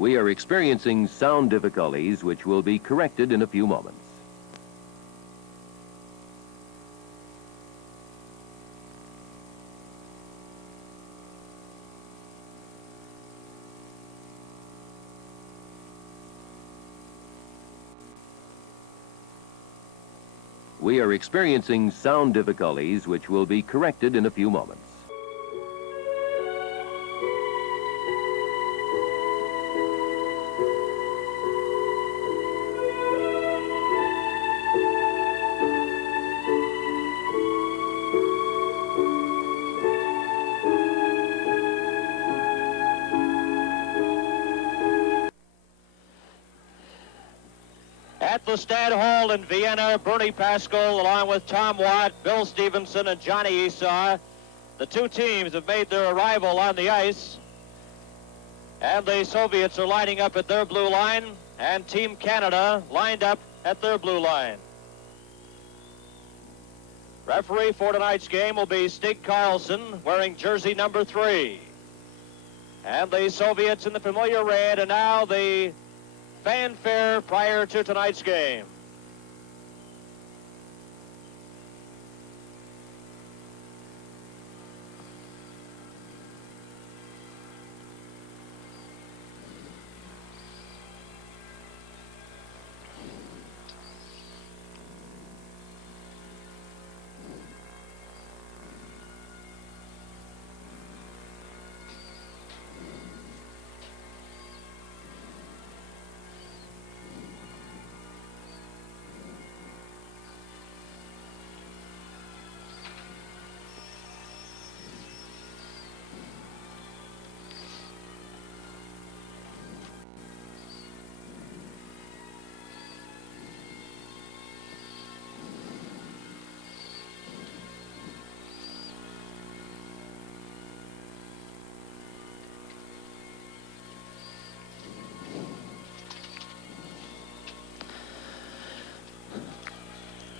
We are experiencing sound difficulties which will be corrected in a few moments. We are experiencing sound difficulties which will be corrected in a few moments. At the Stad Hall in Vienna, Bernie Pascal, along with Tom Watt, Bill Stevenson, and Johnny Esau, the two teams have made their arrival on the ice. And the Soviets are lining up at their blue line, and Team Canada lined up at their blue line. Referee for tonight's game will be Stig Carlson, wearing jersey number 3. And the Soviets in the familiar red, and now the fanfare prior to tonight's game.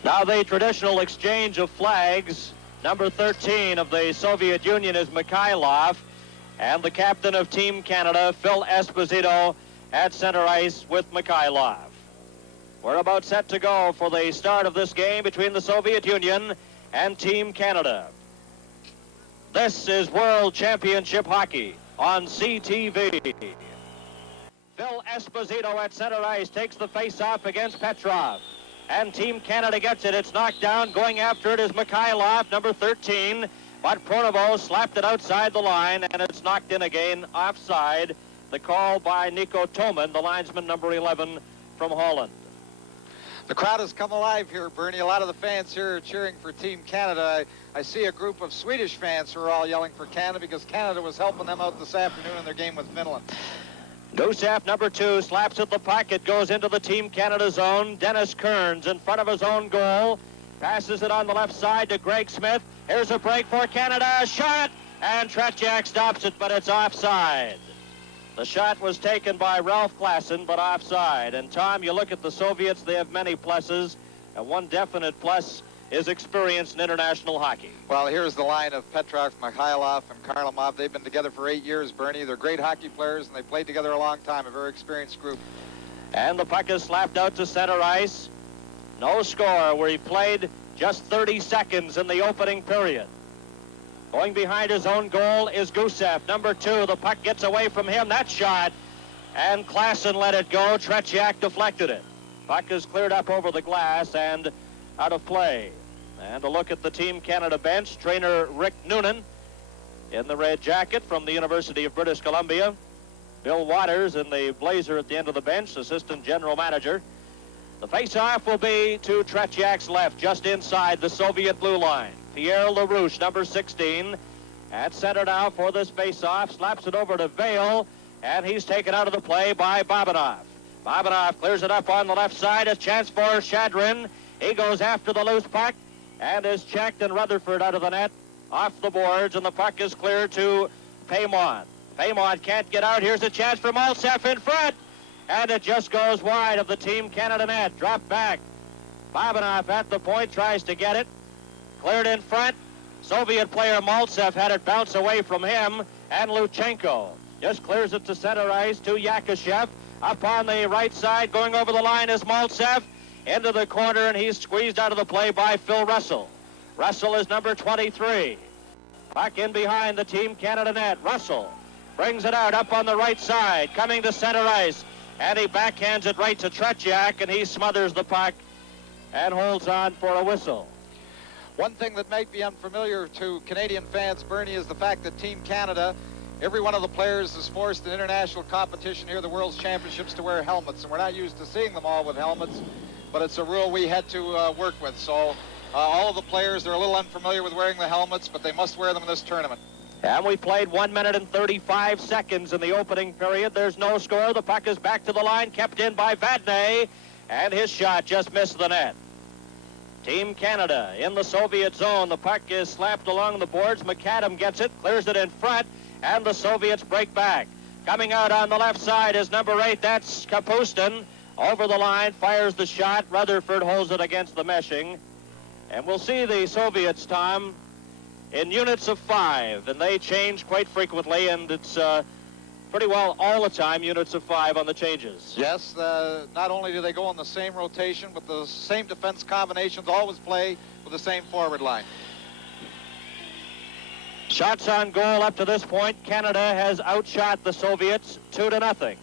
Now the traditional exchange of flags. Number 13 of the Soviet Union is Mikhailov, and the captain of Team Canada, Phil Esposito, at center ice with Mikhailov. We're about set to go for the start of this game between the Soviet Union and Team Canada. This is World Championship Hockey on CTV. Phil Esposito at center ice takes the face-off against Petrov. And Team Canada gets it. It's knocked down. Going after it is Mikhailov, number 13. But Pronovo slapped it outside the line, and it's knocked in again offside. The call by Nico Toman, the linesman number 11 from Holland. The crowd has come alive here, Bernie. A lot of the fans here are cheering for Team Canada. I see a group of Swedish fans who are all yelling for Canada because Canada was helping them out this afternoon in their game with Finland. Gusev, number 2, slaps at the puck. It goes into the Team Canada zone. Dennis Kearns in front of his own goal. Passes it on the left side to Greg Smith. Here's a break for Canada. Shot! And Tretjak stops it, but it's offside. The shot was taken by Ralph Klassen, but offside. And Tom, you look at the Soviets, they have many pluses. And one definite plus is experience in international hockey. Well, here's the line of Petrov, Mikhailov, and Kharlamov. They've been together for 8 years, Bernie. They're great hockey players, and they played together a long time, a very experienced group. And the puck is slapped out to center ice. No score, where he played just 30 seconds in the opening period. Going behind his own goal is Gusev, number 2. The puck gets away from him. That shot, and Klassen let it go. Tretjak deflected it. Puck is cleared up over the glass and out of play. And a look at the Team Canada bench. Trainer Rick Noonan in the red jacket from the University of British Columbia. Bill Waters in the blazer at the end of the bench, assistant general manager. The face-off will be to Tretjak's left, just inside the Soviet blue line. Pierre LaRouche, number 16, at center now for this face-off. Slaps it over to Vale, and he's taken out of the play by Babinov. Babinov clears it up on the left side. A chance for Shadrin. He goes after the loose puck and is checked, and Rutherford out of the net, off the boards, and the puck is cleared to Paymon. Paymon can't get out. Here's a chance for Maltsev in front, and it just goes wide of the Team Canada net. Dropped back. Babinov at the point, tries to get it. Cleared in front. Soviet player Maltsev had it bounce away from him, and Wiener Just clears it to center ice to Yakушев. Up on the right side, going over the line is Maltsev. Into the corner, and he's squeezed out of the play by Phil Russell. Russell is number 23. Back in behind the Team Canada net. Russell brings it out up on the right side, coming to center ice. And he backhands it right to Tretjak, and he smothers the puck and holds on for a whistle. One thing that might be unfamiliar to Canadian fans, Bernie, is the fact that Team Canada, every one of the players is forced in international competition here, the World's Championships, to wear helmets. And we're not used to seeing them all with helmets, but it's a rule we had to work with. So all of the players are a little unfamiliar with wearing the helmets, but they must wear them in this tournament. And we played 1 minute and 35 seconds in the opening period. There's no score. The puck is back to the line, kept in by Vadnais, and his shot just missed the net. Team Canada in the Soviet zone. The puck is slapped along the boards. McAdam gets it, clears it in front, and the Soviets break back. Coming out on the left side is number 8. That's Kapustin. Over the line, fires the shot. Rutherford holds it against the meshing. And we'll see the Soviets, Tom, in units of 5, and they change quite frequently, and it's pretty well all the time units of 5 on the changes. Yes, not only do they go on the same rotation, but the same defense combinations always play with the same forward line. Shots on goal up to this point. Canada has outshot the Soviets 2-0,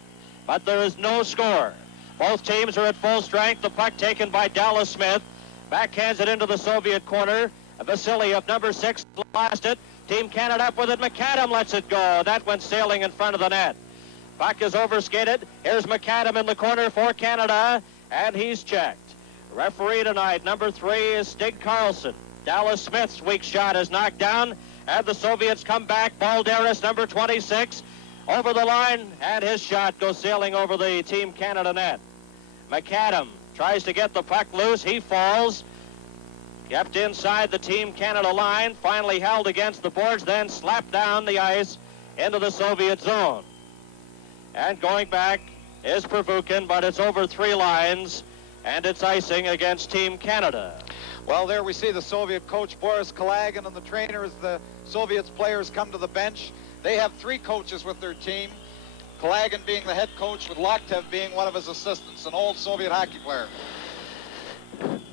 but there is no score. Both teams are at full strength. The puck taken by Dallas Smith. Backhands it into the Soviet corner. Vassiliev, number 6, lost it. Team Canada up with it. McAdam lets it go. That went sailing in front of the net. Puck is overskated. Here's McAdam in the corner for Canada, and he's checked. Referee tonight, number 3, is Stig Carlson. Dallas Smith's weak shot is knocked down, and the Soviets come back. Balderis, number 26, over the line, and his shot goes sailing over the Team Canada net. McAdam tries to get the puck loose. He falls. Kept inside the Team Canada line, finally held against the boards, then slapped down the ice into the Soviet zone. And going back is Pervukin, but it's over 3 lines, and it's icing against Team Canada. Well, there we see the Soviet coach, Boris Kalagin, and the trainer as the Soviets players come to the bench. They have 3 coaches with their team, Kalagin being the head coach, with Loktev being one of his assistants, an old Soviet hockey player.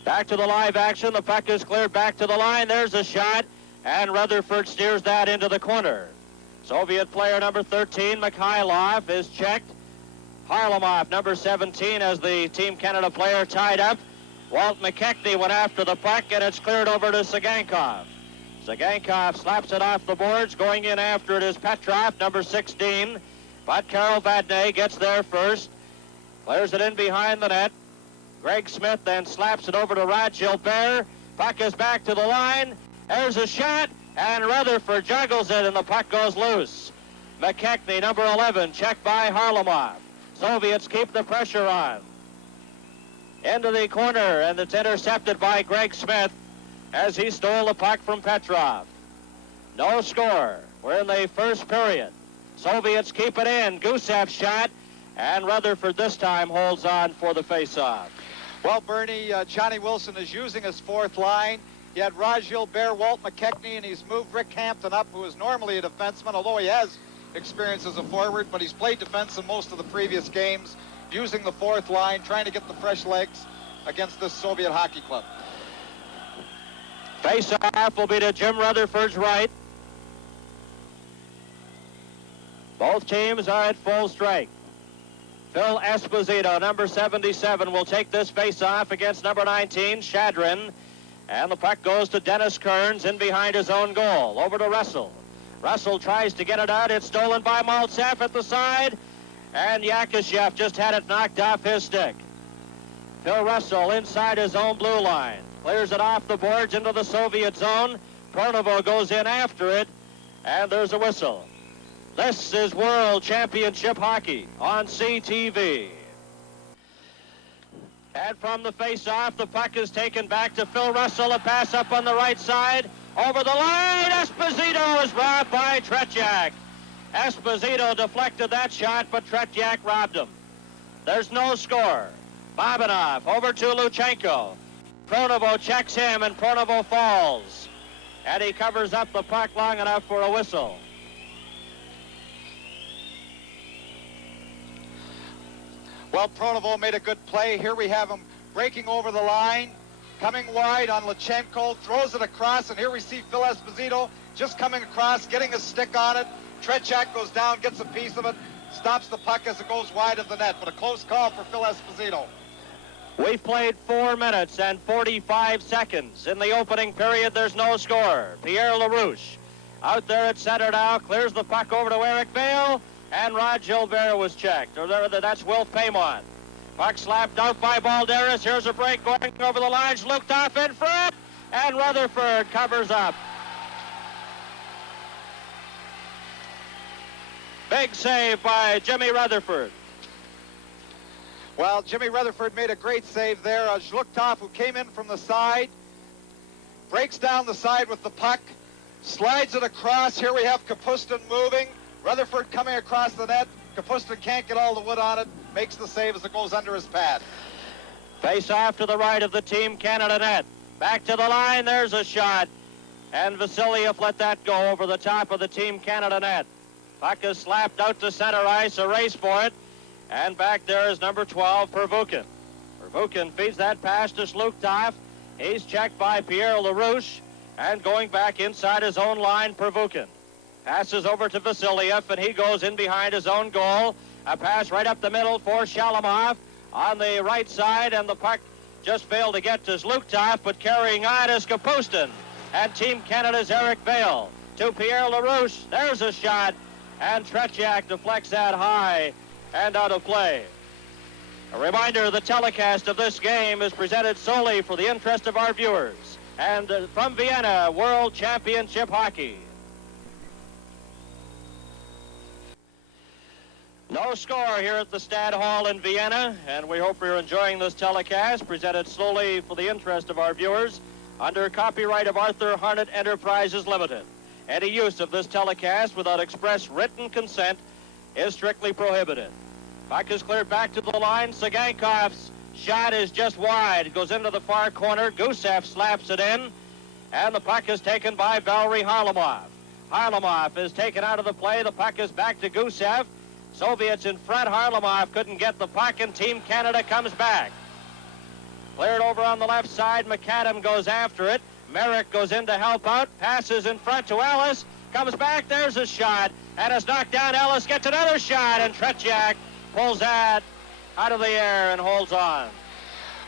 Back to the live action. The puck is cleared back to the line. There's a shot, and Rutherford steers that into the corner. Soviet player number 13, Mikhailov, is checked. Harlamov, number 17, as the Team Canada player tied up. Walt McKechnie went after the puck, and it's cleared over to Tsygankov. Tsygankov slaps it off the boards. Going in after it is Petrov, number 16. But Karel Vadnais gets there first. Clears it in behind the net. Greg Smith then slaps it over to Rod Gilbert. Puck is back to the line. There's a shot, and Rutherford juggles it, and the puck goes loose. McKechnie, number 11, checked by Harlamov. Soviets keep the pressure on. Into the corner, and it's intercepted by Greg Smith as he stole the puck from Petrov. No score. We're in the first period. Soviets keep it in. Gusev's shot, and Rutherford this time holds on for the face-off. Well, Bernie, Johnny Wilson is using his 4th line. He had Raj Gilbert, Walt McKechnie, and he's moved Rick Hampton up, who is normally a defenseman, although he has experience as a forward, but he's played defense in most of the previous games, using the 4th line, trying to get the fresh legs against this Soviet hockey club. Face-off will be to Jim Rutherford's right. Both teams are at full strength. Phil Esposito, number 77, will take this face-off against number 19, Shadrin. And the puck goes to Dennis Kearns in behind his own goal. Over to Russell. Russell tries to get it out. It's stolen by Maltsev at the side. And Yakuşev just had it knocked off his stick. Phil Russell inside his own blue line. Clears it off the boards into the Soviet zone. Pernovo goes in after it. And there's a whistle. This is World Championship Hockey on CTV. And from the face-off, the puck is taken back to Phil Russell. A pass up on the right side. Over the line, Esposito is robbed by Tretjak. Esposito deflected that shot, but Tretjak robbed him. There's no score. Babinov over to Wlutchenko. Pernovo checks him, and Pernovo falls. And he covers up the puck long enough for a whistle. Well, Pronovo made a good play. Here we have him breaking over the line, coming wide on Wiener, throws it across, and here we see Phil Esposito just coming across, getting a stick on it. Wiener goes down, gets a piece of it, stops the puck as it goes wide of the net, but a close call for Phil Esposito. We've played 4 minutes and 45 seconds. In the opening period, there's no score. Pierre LaRouche out there at center now, clears the puck over to Eric Vale, and Rod Gilbert was checked. Or that's Wilf Paymont. Puck slapped out by Balderas. Here's a break going over the line. Zluktov in front, and Rutherford covers up. Big save by Jimmy Rutherford. Well, Jimmy Rutherford made a great save there. Zluktov, who came in from the side, breaks down the side with the puck, slides it across. Here we have Kapustin moving. Rutherford coming across the net. Kapustin can't get all the wood on it. Makes the save as it goes under his pad. Face off to the right of the Team Canada net. Back to the line. There's a shot. And Vasiliev let that go over the top of the Team Canada net. Puck is slapped out to center ice. A race for it. And back there is number 12, Pervukin. Pervukin feeds that pass to Zluktov. He's checked by Pierre LaRouche. And going back inside his own line, Pervukin passes over to Vasiliev, and he goes in behind his own goal. A pass right up the middle for Shalamov on the right side, and the puck just failed to get to Zluktov, but carrying on is Kapustin. And Team Canada's Eric Vale to Pierre LaRouche. There's a shot, and Wiener deflects that high and out of play. A reminder, the telecast of this game is presented solely for the interest of our viewers. And from Vienna, World Championship Hockey. No score here at the Stad Hall in Vienna, and we hope you're enjoying this telecast, presented solely for the interest of our viewers, under copyright of Arthur Harnett Enterprises Limited. Any use of this telecast without express written consent is strictly prohibited. Puck is cleared back to the line. Tsigankov's shot is just wide. It goes into the far corner. Gusev slaps it in, and the puck is taken by Valery Harlamov. Harlamov is taken out of the play. The puck is back to Gusev. Soviets in front. Harlamov couldn't get the puck, and Team Canada comes back. Cleared over on the left side. McAdam goes after it. Merrick goes in to help out. Passes in front to Ellis. Comes back. There's a shot, and it's knocked down. Ellis gets another shot, and Wiener pulls that out of the air and holds on.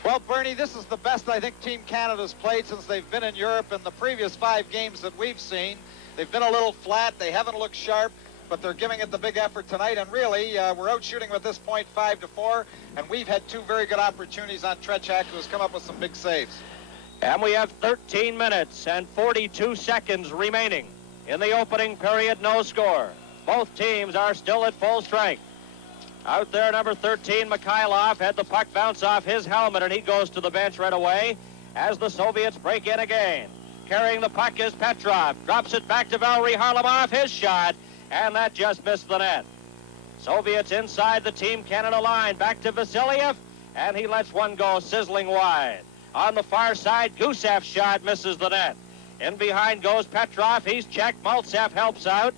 Well, Bernie, this is the best I think Team Canada's played since they've been in Europe. In the previous 5 games that we've seen, they've been a little flat. They haven't looked sharp, but they're giving it the big effort tonight. And really, we're out shooting at this point 5-4, and we've had 2 very good opportunities on Wiener, who's come up with some big saves. And we have 13 minutes and 42 seconds remaining in the opening period. No score. Both teams are still at full strength. Out there, number 13, Mikhailov, had the puck bounce off his helmet, and he goes to the bench right away as the Soviets break in again. Carrying the puck is Petrov. Drops it back to Valery Harlamov, his shot, and that just missed the net. Soviets inside the Team Canada line. Back to Vasiliev, and he lets one go sizzling wide. On the far side, Gusev's shot misses the net. In behind goes Petrov. He's checked. Maltsev helps out.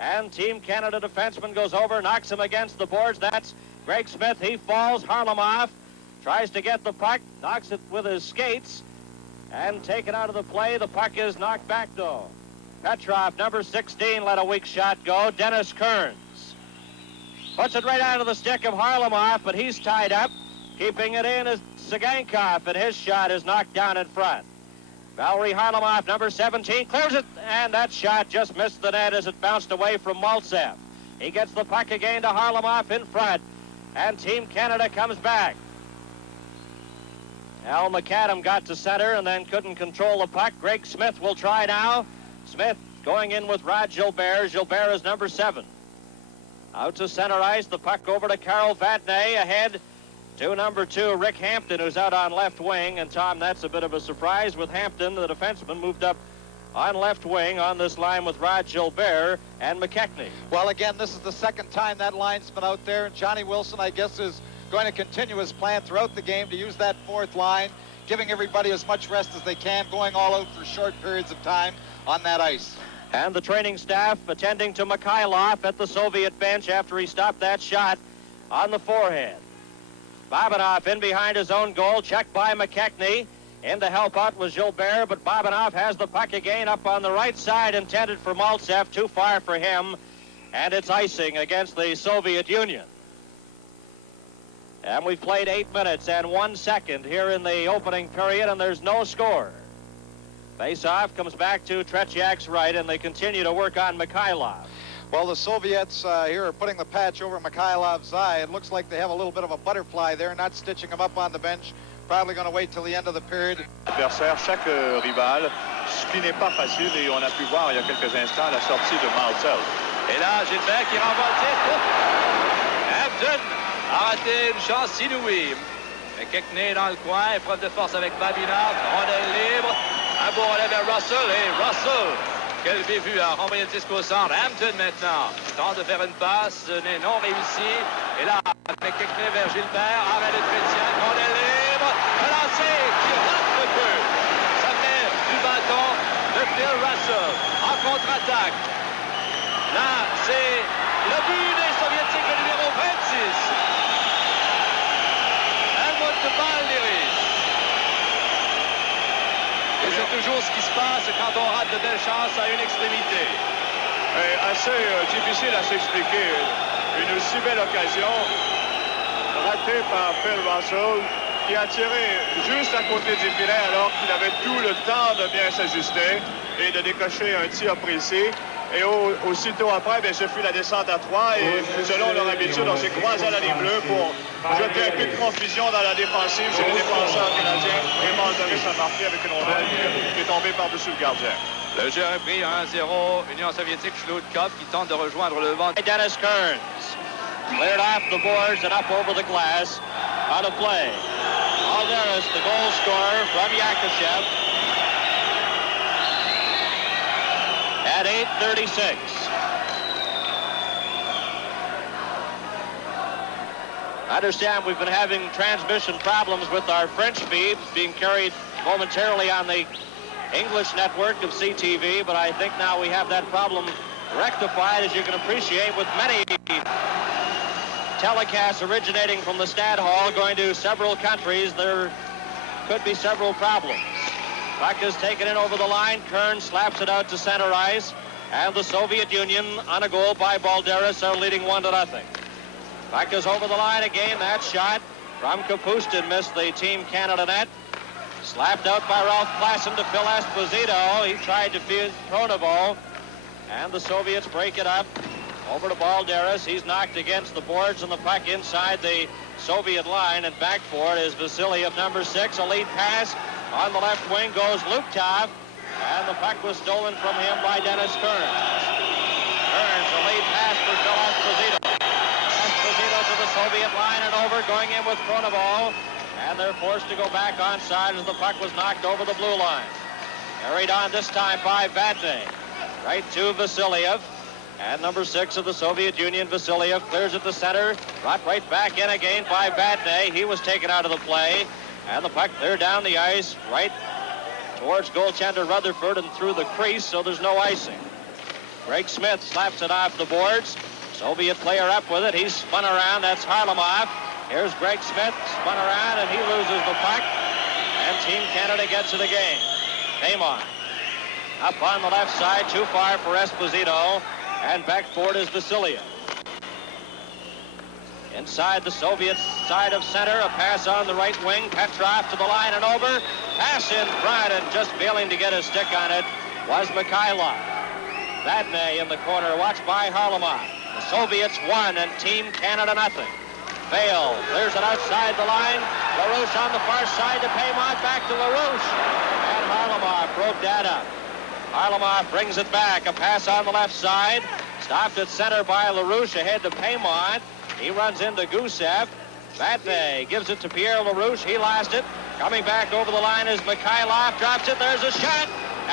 And Team Canada defenseman goes over, knocks him against the boards. That's Greg Smith. He falls. Harlamov tries to get the puck, knocks it with his skates, and taken out of the play. The puck is knocked back, though. Petrov, number 16, let a weak shot go. Dennis Kearns puts it right out of the stick of Harlamov, but he's tied up. Keeping it in is Tsigankov, and his shot is knocked down in front. Valery Harlamov, number 17, clears it, and that shot just missed the net as it bounced away from Maltsev. He gets the puck again to Harlamov in front, and Team Canada comes back. Al McAdam got to center and then couldn't control the puck. Greg Smith will try now. Smith going in with Rod Gilbert. Gilbert is number 7. Out to center ice, the puck over to Carl Vatney, ahead to number 2, Rick Hampton, who's out on left wing. And, Tom, that's a bit of a surprise with Hampton, the defenseman, moved up on left wing on this line with Rod Gilbert and McKechnie. Well, again, this is the second time that line's been out there, and Johnny Wilson, I guess, is going to continue his plan throughout the game to use that 4th line, giving everybody as much rest as they can, going all out for short periods of time on that ice. And the training staff attending to Mikhailov at the Soviet bench after he stopped that shot on the forehead. Babinov in behind his own goal, checked by McKechnie. In to help out was Gilbert, but Babinov has the puck again up on the right side, intended for Maltsev, too far for him, and it's icing against the Soviet Union. And we've played 8 minutes and 1 second here in the opening period, and there's no score. Face-off comes back to Tretjak's right, and they continue to work on Mikhailov. Well, the Soviets here are putting the patch over Mikhailov's eye. It looks like they have a little bit of a butterfly there, not stitching him up on the bench. Probably going to wait till the end of the period. Adversaire, chaque rival, ce qui n'est pas facile, et on a pu voir il y a quelques instants la sortie de Maltsev. Et là, Gilbert qui renvoie le tir. Hampton a raté une chance inouïe. McKechnie dans le coin, épreuve de force avec Babinov, rondelle libre. Un beau relais vers Russell, et Russell, quel bévue, a renvoyé le disque au centre. Hampton maintenant tente de faire une passe, n'est non réussi. Et là, McKechnie vers Gilbert, arrêt de Tretjak, rondelle libre, relancé, qui rate le peu. Ça fait du bâton de Phil Russell en contre-attaque. Là, c'est le but des Soviétiques, le numéro 26. Helmut Balderis. Et c'est toujours ce qui se passe quand on rate de belles chances à une extrémité. Assez difficile à s'expliquer. Une si belle occasion ratée par Phil Russell qui a tiré juste à côté du filet alors qu'il avait tout le temps de bien s'ajuster et de décocher un tir précis. Et aussitôt après, bien, ce fut la descente à 3 et selon leur habitude, on s'est croisé à la ligne bleue pour jeter un peu de confusion dans la défensive chez les défenseurs canadiens. Et Balderis a marqué avec une rondelle qui est tombée par-dessus le gardien. Le jeu est pris 1-0, Union soviétique, Wiener qui tente de rejoindre le vent. Dennis Kearns cleared off the boards and up over the glass on a play. Balderis, the goal scorer from Yakушев. At 8:36. I understand we've been having transmission problems with our French feed being carried momentarily on the English network of CTV, but I think now we have that problem rectified, as you can appreciate, with many telecasts originating from the Stadthalle going to several countries. There could be several problems. Puck is taken in over the line. Kern slaps it out to center ice. And the Soviet Union, on a goal by Balderis, are leading 1-0. Puck is over the line again. That shot from Kapustin missed the Team Canada net. Slapped out by Ralph Klassen to Phil Esposito. He tried to feed Pronovo. And the Soviets break it up. Over to Balderis. He's knocked against the boards and the puck inside the Soviet line. And back for it is Vasiliev, number 6. A lead pass. On the left wing goes Wiener, and the puck was stolen from him by Dennis Kearns. Kearns, a lead pass for Phil Esposito. Esposito to the Soviet line and over, going in with Pronovo, and they're forced to go back onside as the puck was knocked over the blue line. Carried on this time by Vatne. Right to Vasiliev. And number 6 of the Soviet Union, Vasiliev, clears at the center. Brought right back in again by Vatne. He was taken out of the play. And the puck cleared down the ice, right towards goaltender Rutherford and through the crease, so there's no icing. Greg Smith slaps it off the boards. Soviet player up with it. He's spun around. That's Harlamov. Here's Greg Smith, spun around, and he loses the puck. And Team Canada gets it again. Paymon up on the left side, too far for Esposito, and back for it is Vasiliev. Inside the Soviet side of center, a pass on the right wing. Petrov to the line and over. Pass in front, and just failing to get a stick on it was Mikhailov. Vadney in the corner, watched by Harlamov. The Soviets won, and Team Canada nothing. Fail, clears it outside the line. LaRouche on the far side to Paymont, back to LaRouche. And Harlamov broke that up. Harlamov brings it back. A pass on the left side. Stopped at center by LaRouche, ahead to Paymont. He runs into Gusev. Vatne gives it to Pierre LaRouche. He lost it. Coming back over the line is Mikhailov. Drops it. There's a shot.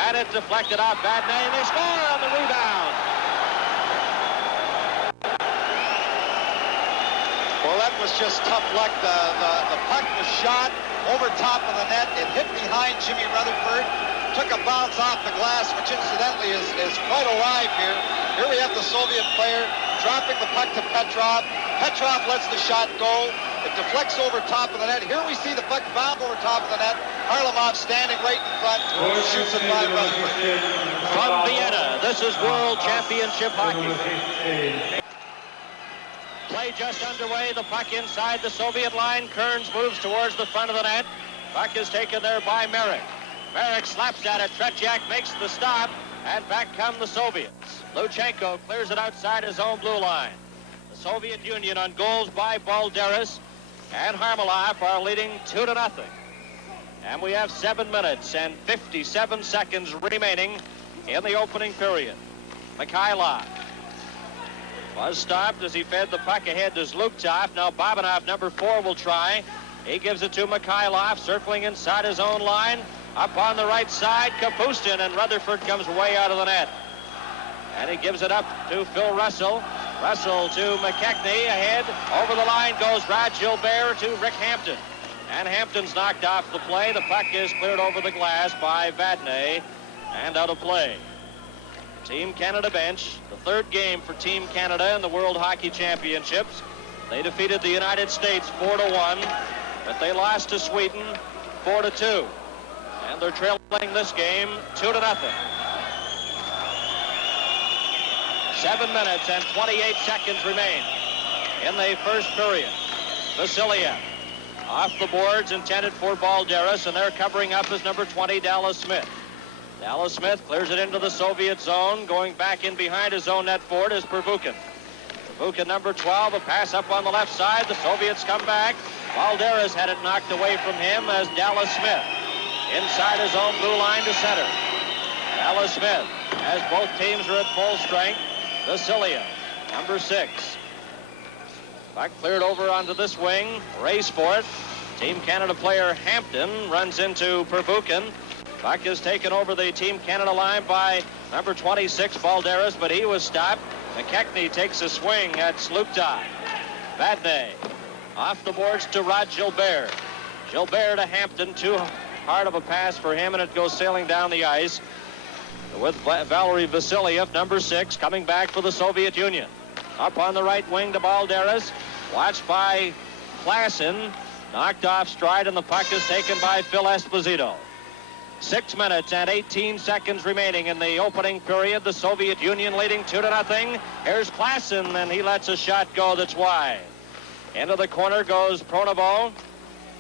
And it deflected off Vatne. And they score on the rebound. Well, that was just tough luck. The puck was shot over top of the net. It hit behind Jimmy Rutherford. Took a bounce off the glass, which incidentally is quite alive here. Here we have the Soviet player dropping the puck to Petrov. Petrov lets the shot go. It deflects over top of the net. Here we see the puck bound over top of the net. Harlamov standing right in front, shoots it by Rutherford. From Vienna, this is World Championship Hockey. Play just underway. The puck inside the Soviet line. Kearns moves towards the front of the net. Puck is taken there by Merrick. Merrick slaps at it. Tretjak makes the stop, and back come the Soviets. Wlutchenko clears it outside his own blue line. The Soviet Union on goals by Balderis and Harlamov are leading 2-0. And we have 7 minutes and 57 seconds remaining in the opening period. Mikhailov was stopped as he fed the puck ahead to Zhluktov. Now Babinov, number 4, will try. He gives it to Mikhailov, circling inside his own line. Up on the right side, Kapustin, and Rutherford comes way out of the net. And he gives it up to Phil Russell. Russell to McKechnie, ahead. Over the line goes Rod Gilbert to Rick Hampton. And Hampton's knocked off the play. The puck is cleared over the glass by Vadnais and out of play. Team Canada bench, the third game for Team Canada in the World Hockey Championships. They defeated the United States 4-1, but they lost to Sweden 4-2. And they're trailing this game 2-0. 7 minutes and 28 seconds remain in the first period. Vassiliev off the boards, intended for Balderis, and they're covering up as number 20, Dallas Smith. Dallas Smith clears it into the Soviet zone. Going back in behind his own net forward is Pervukin. Pervukin, number 12, a pass up on the left side. The Soviets come back. Balderis had it knocked away from him as Dallas Smith inside his own blue line to center. Dallas Smith, as both teams are at full strength. Vassiliev, number 6. Puck cleared over onto this wing. Race for it. Team Canada player Hampton runs into Pervukin. Puck is taken over the Team Canada line by number 26, Balderis, but he was stopped. McKechnie takes a swing at Zhluktov. Vadnais off the boards to Rod Gilbert. Gilbert to Hampton. Too hard of a pass for him, and it goes sailing down the ice with Valery Vassiliev, number 6, coming back for the Soviet Union. Up on the right wing to Balderis. Watched by Klassen. Knocked off stride, and the puck is taken by Phil Esposito. 6 minutes and 18 seconds remaining in the opening period. The Soviet Union leading 2-0. Here's Klassen, and he lets a shot go that's wide. Into the corner goes Pronovo.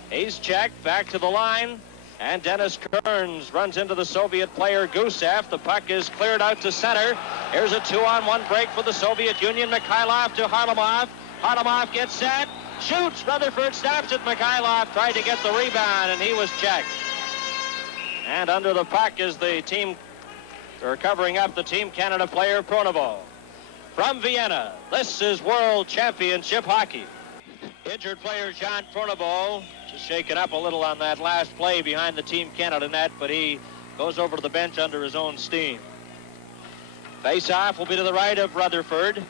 He's checked back to the line, and Dennis Kearns runs into the Soviet player Gusev. The puck is cleared out to center. Here's a 2-on-1 break for the Soviet Union. Mikhailov to Harlamov. Harlamov gets set, shoots. Rutherford stops it. Mikhailov tried to get the rebound, and he was checked. And under the puck is the team, or covering up the Team Canada player Pronovo. From Vienna, this is World Championship Hockey. Injured player John Pronovo just shaken up a little on that last play behind the Team Canada net, but he goes over to the bench under his own steam. Face-off will be to the right of Rutherford.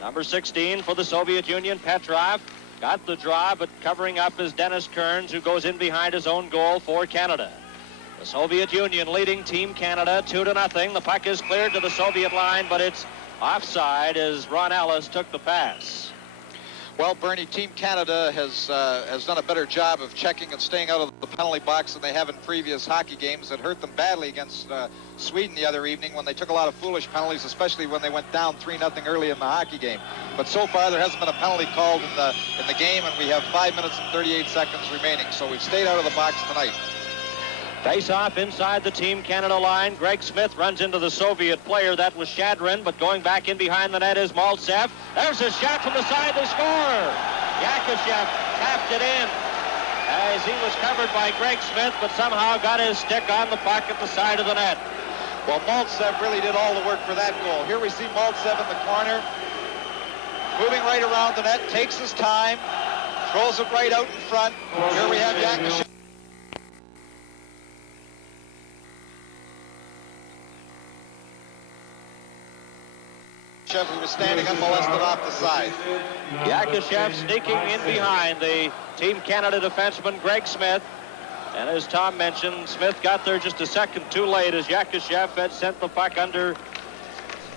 Number 16 for the Soviet Union, Petrov. Got the draw, but covering up is Dennis Kearns, who goes in behind his own goal for Canada. The Soviet Union leading Team Canada 2-0. The puck is cleared to the Soviet line, but it's offside as Ron Ellis took the pass. Well, Bernie, Team Canada has done a better job of checking and staying out of the penalty box than they have in previous hockey games. That hurt them badly against Sweden the other evening when they took a lot of foolish penalties, especially when they went down 3-0 early in the hockey game. But so far, there hasn't been a penalty called in the game, and we have 5 minutes and 38 seconds remaining. So we've stayed out of the box tonight. Face-off inside the Team Canada line. Greg Smith runs into the Soviet player. That was Shadrin, but going back in behind the net is Maltsev. There's a shot from the side to score. Yakuşev tapped it in as he was covered by Greg Smith, but somehow got his stick on the puck at the side of the net. Well, Maltsev really did all the work for that goal. Here we see Maltsev in the corner, moving right around the net, takes his time, throws it right out in front. Here we have Yakuşev. Who was standing unmolested off the side. Yakuşev sneaking in behind the Team Canada defenseman Greg Smith. And as Tom mentioned, Smith got there just a second too late as Yakuşev had sent the puck under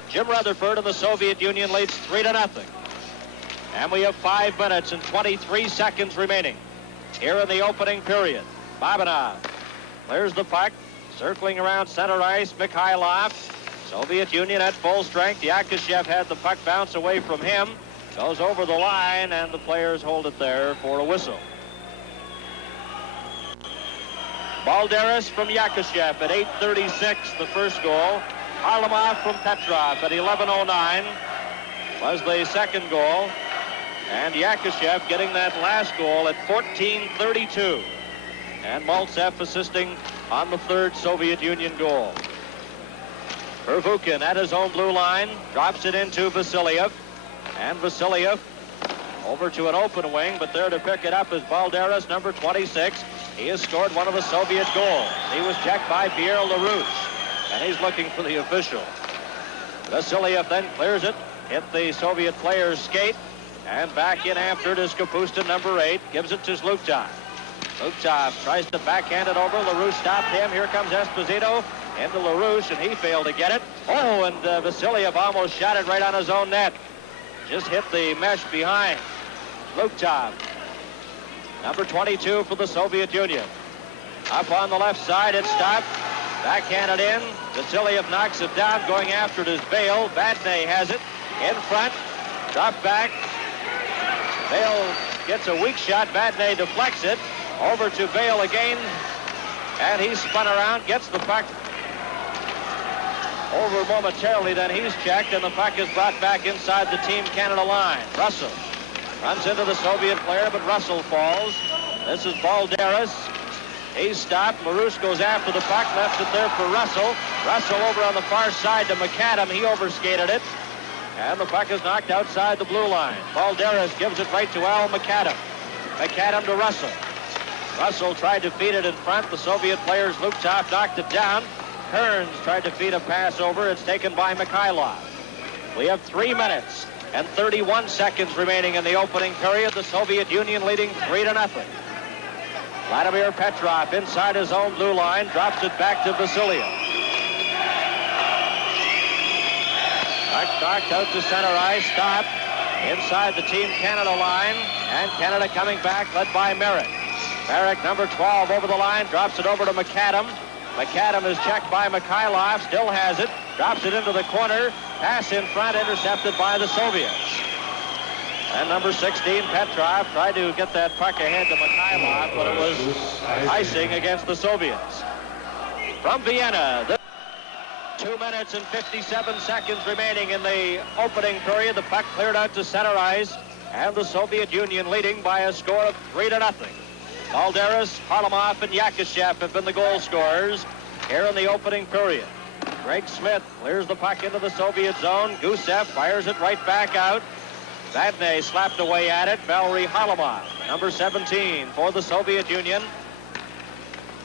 Jim Rutherford, and the Soviet Union leads 3-0. And we have 5 minutes and 23 seconds remaining here in the opening period. Babinov clears the puck, circling around center ice. Mikhailov, Soviet Union at full strength. Yakushev had the puck bounce away from him. Goes over the line, and the players hold it there for a whistle. Balderis from Yakushev at 8:36, the first goal. Harlamov from Petrov at 11:09 was the second goal. And Yakushev getting that last goal at 14:32. And Maltsev assisting on the third Soviet Union goal. Pervukin at his own blue line, drops it into Vassiliev. And Vassiliev over to an open wing, but there to pick it up is Balderis, number 26. He has scored one of the Soviet goals. He was checked by Pierre LaRouche, and he's looking for the official. Vassiliev then clears it, hit the Soviet player's skate, and back in after it is Ch.Kapustin, number 8, gives it to Zhluktov. Zhluktov tries to backhand it over. LaRouche stopped him. Here comes Esposito into LaRouche, and he failed to get it. Oh, and Vassiliev almost shot it right on his own net. Just hit the mesh behind. Zhluktov, number 22 for the Soviet Union. Up on the left side, it's stopped. Backhanded in. Vassiliev knocks it down. Going after it is Bale. Vadnais has it in front. Drop back. Bale gets a weak shot. Vadnais deflects it. Over to Bale again. And he's spun around, gets the puck over momentarily, then he's checked, and the puck is brought back inside the Team Canada line. Russell runs into the Soviet player, but Russell falls. This is Balderis. He's stopped. LaRouche goes after the puck, left it there for Russell. Russell over on the far side to McAdam. He overskated it, and the puck is knocked outside the blue line. Balderis gives it right to Al McAdam. McAdam to Russell. Russell tried to feed it in front. The Soviet players, Zhluktov, knocked it down. Kearns tried to feed a pass over. It's taken by Mikhailov. We have 3 minutes and 31 seconds remaining in the opening period. The Soviet Union leading 3-0. Vladimir Petrov inside his own blue line, drops it back to Vassiliev. Knocked out to center ice, stopped inside the Team Canada line, and Canada coming back, led by Merrick. Merrick, number 12, over the line, drops it over to McAdam. McAdam is checked by Mikhailov, still has it, drops it into the corner, pass in front, intercepted by the Soviets. And number 16, Petrov, tried to get that puck ahead to Mikhailov, but it was icing against the Soviets. From Vienna, 2 minutes and 57 seconds remaining in the opening period. The puck cleared out to center ice, and the Soviet Union leading by a score of 3-0. Balderis, Harlamov, and Yakushev have been the goal scorers here in the opening period. Greg Smith clears the puck into the Soviet zone. Gusev fires it right back out. Vadnais slapped away at it. Valery Harlamov, number 17 for the Soviet Union.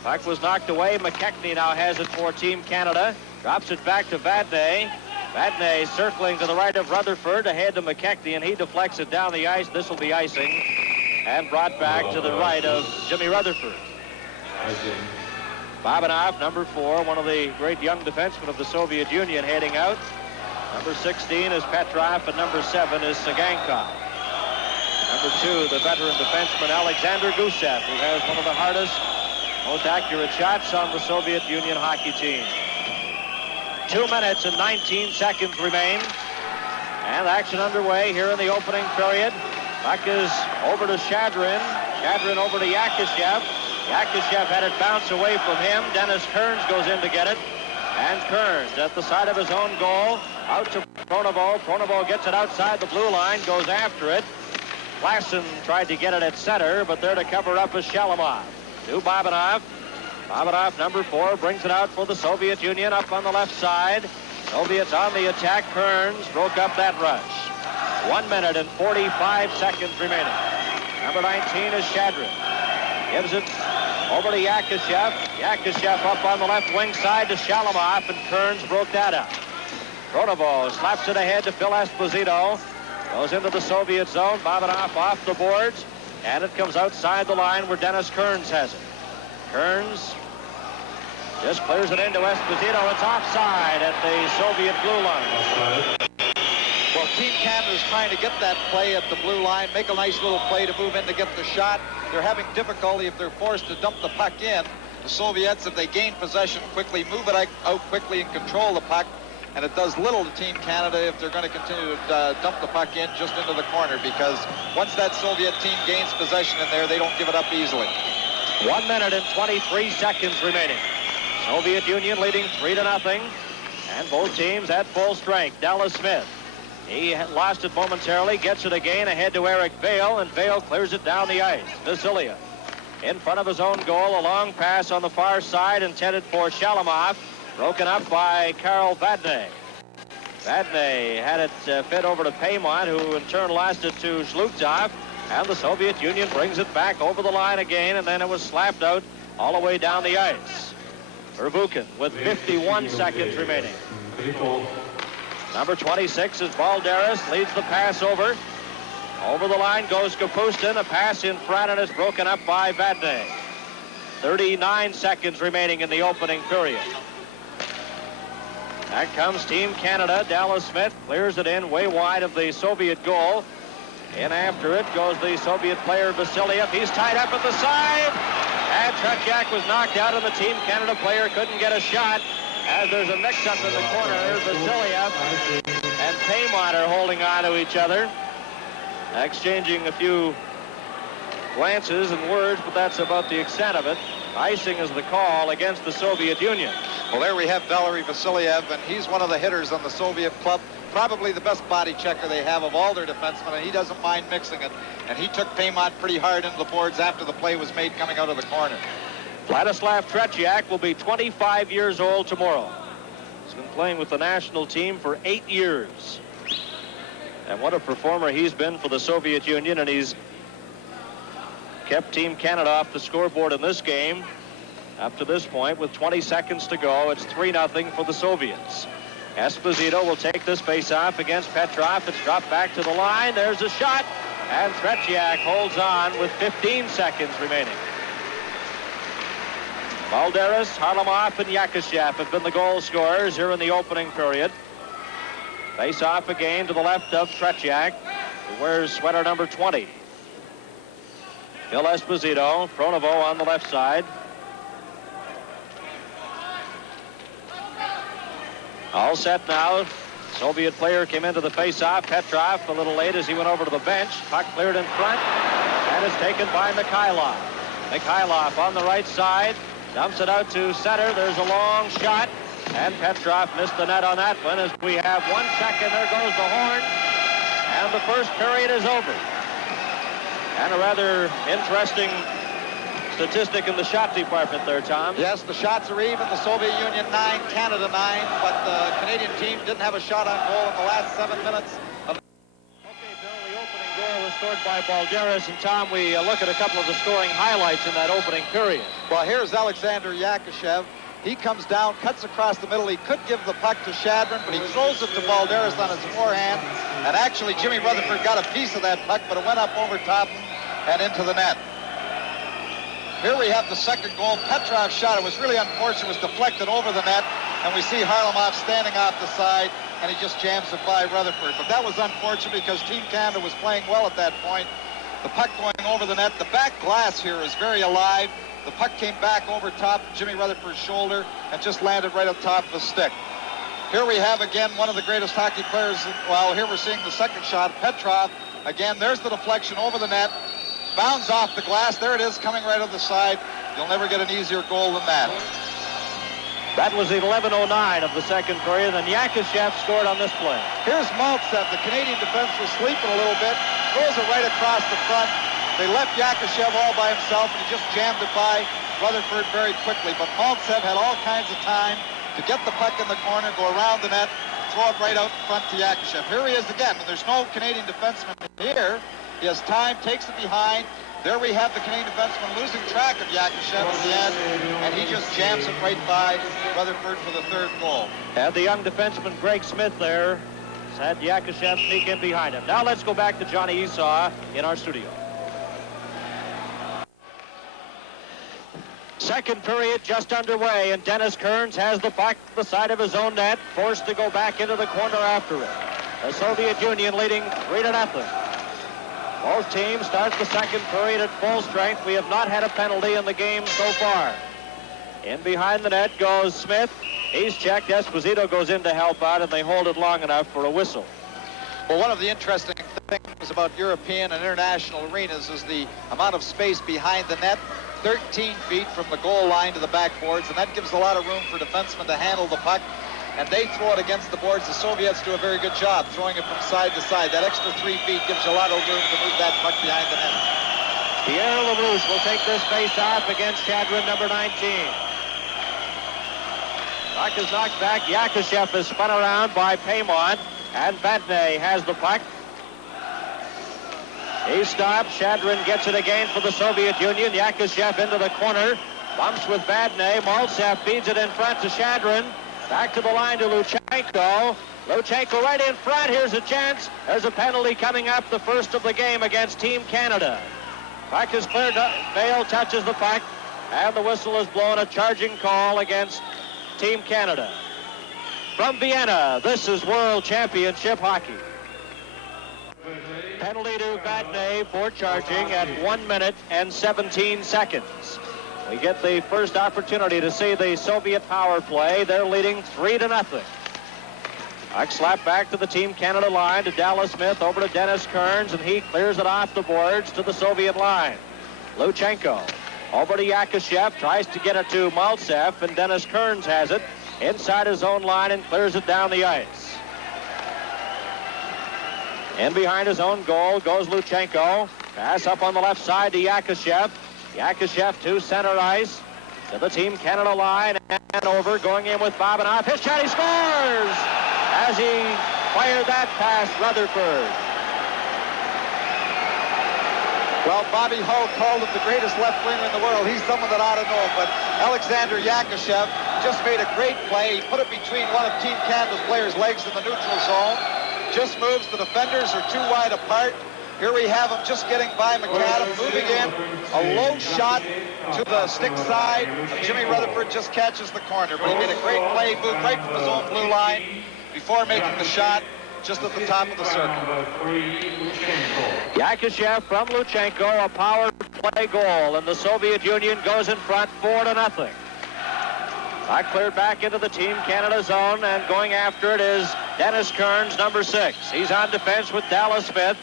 Puck was knocked away. McKechnie now has it for Team Canada. Drops it back to Vadnais. Vadnais circling to the right of Rutherford, ahead to McKechnie, and he deflects it down the ice. This will be icing. And brought back to the right of Jimmy Rutherford. Babinov, number 4, one of the great young defensemen of the Soviet Union, heading out. Number 16 is Petrov, and number 7 is Tsygankov. Number 2, the veteran defenseman Alexander Gusev, who has one of the hardest, most accurate shots on the Soviet Union hockey team. 2 minutes and 19 seconds remain. And action underway here in the opening period. Puck is over to Shadrin. Shadrin over to Yakushev. Yakushev had it bounce away from him. Dennis Kearns goes in to get it. And Kearns at the side of his own goal. Out to Pronovo. Pronovo gets it outside the blue line. Goes after it. Klassen tried to get it at center, but there to cover up is Shalamov. To Babinov. Babinov, number 4, brings it out for the Soviet Union up on the left side. Soviets on the attack. Kearns broke up that rush. 1 minute and 45 seconds remaining. Number 19 is Shadrin. Gives it over to Yakushev. Yakushev up on the left wing side to Shalamov, and Kearns broke that up. Pronovo slaps it ahead to Phil Esposito. Goes into the Soviet zone. Babinov off the boards, and it comes outside the line where Dennis Kearns has it. Kearns just clears it into Esposito. It's offside at the Soviet blue line. Well, Team Canada is trying to get that play at the blue line, make a nice little play to move in to get the shot. They're having difficulty if they're forced to dump the puck in. The Soviets, if they gain possession quickly, move it out quickly and control the puck. And it does little to Team Canada if they're going to continue to dump the puck in just into the corner, because once that Soviet team gains possession in there, they don't give it up easily. 1 minute and 23 seconds remaining. Soviet Union leading 3-0, and both teams at full strength. Dallas Smith, he lost it momentarily, gets it again ahead to Eric Vale, and Vale clears it down the ice. Vasilia in front of his own goal, a long pass on the far side intended for Shalamov, broken up by Karel Vadnais. Vadnais had it fed over to Paymont, who in turn lost it to Wiener, and the Soviet Union brings it back over the line again, and then it was slapped out all the way down the ice. Pervukin with 51 seconds remaining. Number 26 is Balderis, leads the pass over. Over the line goes Kapustin, a pass in front, and it's broken up by Vadnais. 39 seconds remaining in the opening period. Back comes Team Canada. Dallas Smith clears it in way wide of the Soviet goal. In after it goes the Soviet player Vasiliev. He's tied up at the side. And Tretyak was knocked out, and the Team Canada player couldn't get a shot. As there's a mix-up in the corner, Vasiliev and Paymont are holding on to each other, exchanging a few glances and words, but that's about the extent of it. Icing is the call against the Soviet Union. Well, there we have Valery Vasiliev, and he's one of the hitters on the Soviet club. Probably the best body checker they have of all their defensemen, and he doesn't mind mixing it. And he took Paymont pretty hard into the boards after the play was made coming out of the corner. Vladislav Tretyak will be 25 years old tomorrow. He's been playing with the national team for 8 years. And what a performer he's been for the Soviet Union, and he's kept Team Canada off the scoreboard in this game up to this point with 20 seconds to go. It's 3-0 for the Soviets. Esposito will take this face-off against Petrov. It's dropped back to the line. There's a shot, and Tretyak holds on with 15 seconds remaining. Balderis, Harlamov, and Yakuşev have been the goal scorers here in the opening period. Face-off again to the left of Tretyak, who wears sweater number 20. Phil Esposito, Pronovo on the left side. All set now. Soviet player came into the face-off. Petrov a little late as he went over to the bench. Puck cleared in front, and is taken by Mikhailov. Mikhailov on the right side, dumps it out to center. There's a long shot, and Petrov missed the net on that one. As we have 1 second, there goes the horn, and the first period is over. And a rather interesting statistic in the shot department there, Tom. Yes, the shots are even. The Soviet Union 9, Canada 9, but the Canadian team didn't have a shot on goal in the last 7 minutes. Okay, Bill, the opening goal was scored by Balderis, and Tom, we look at a couple of the scoring highlights in that opening period. Well, here's Alexander Yakuşev. He comes down, cuts across the middle. He could give the puck to Shadrin, but he throws it to Balderis on his forehand. And actually, Jimmy Rutherford got a piece of that puck, but it went up over top and into the net. Here we have the second goal. Petrov's shot, it was really unfortunate. It was deflected over the net, and we see Harlamov standing off the side, and he just jams it by Rutherford. But that was unfortunate because Team Canada was playing well at that point. The puck going over the net. The back glass here is very alive. The puck came back over top Jimmy Rutherford's shoulder and just landed right on top of the stick. Here we have again one of the greatest hockey players. Well, here we're seeing the second shot. Petrov, again, there's the deflection over the net. Bounds off the glass. There it is, coming right on the side. You'll never get an easier goal than that. That was 11:09 of the second period, and Yakuşev scored on this play. Here's Maltsev. The Canadian defense was sleeping a little bit. Throws it right across the front. They left Yakuşev all by himself, and he just jammed it by Rutherford very quickly. But Maltsev had all kinds of time to get the puck in the corner, go around the net, throw it right out in front to Yakuşev. Here he is again. When there's no Canadian defenseman here, he has time, takes it behind. There we have the Canadian defenseman losing track of Yakuşev at the end, and he just jams it right by Rutherford for the third goal. And the young defenseman Greg Smith there had Yakuşev sneak in behind him. Now let's go back to Johnny Esau in our studio. Second period just underway, and Dennis Kearns has the puck to the side of his own net, forced to go back into the corner after it. The Soviet Union leading 3-0. Both teams start the second period at full strength. We have not had a penalty in the game so far. In behind the net goes Smith. He's checked. Esposito goes in to help out, and they hold it long enough for a whistle. Well, one of the interesting things about European and international arenas is the amount of space behind the net, 13 feet from the goal line to the backboards, and that gives a lot of room for defensemen to handle the puck, and they throw it against the boards. The Soviets do a very good job throwing it from side to side. That extra 3 feet gives you a lot of room to move that puck behind the net. Pierre LaRouche will take this face-off against Shadrin, number 19. Puck is knocked back. Yakuşev is spun around by Paymont, and Vadnais has the puck. He stops. Shadrin gets it again for the Soviet Union. Yakuşev into the corner. Bumps with Vadnais. Maltsev feeds it in front to Shadrin. Back to the line to Wlutchenko. Wlutchenko right in front. Here's a chance. There's a penalty coming up, the first of the game against Team Canada. Puck is cleared. Bale touches the puck, and the whistle is blown. A charging call against Team Canada. From Vienna, this is World Championship Hockey. Penalty to Vadnais for charging at 1 minute and 17 seconds. We get the first opportunity to see the Soviet power play. They're leading 3-0. Puck slapped back to the Team Canada line to Dallas Smith, over to Dennis Kearns, and he clears it off the boards to the Soviet line. Wlutchenko over to Yakuşev, tries to get it to Maltsev, and Dennis Kearns has it inside his own line and clears it down the ice. In behind his own goal goes Wlutchenko. Pass up on the left side to Yakuşev. Yakuşev to center ice, to the Team Canada line, and over, going in with Babinov. His shot, he scores! As he fired that past Rutherford. Well, Bobby Hull called him the greatest left winger in the world. He's someone that ought to know, but Alexander Yakuşev just made a great play. He put it between one of Team Canada's players' legs in the neutral zone. Just moves. The defenders are too wide apart. Here we have him just getting by McAdam, moving in. A low shot to the stick side. Jimmy Rutherford just catches the corner, but he made a great play, moved right from his own blue line before making the shot, just at the top of the circle. Yakuşev from Wlutchenko, a power play goal, and the Soviet Union goes in front 4-0. Puck cleared back into the Team Canada zone, and going after it is Dennis Kearns, number 6. He's on defense with Dallas Smith.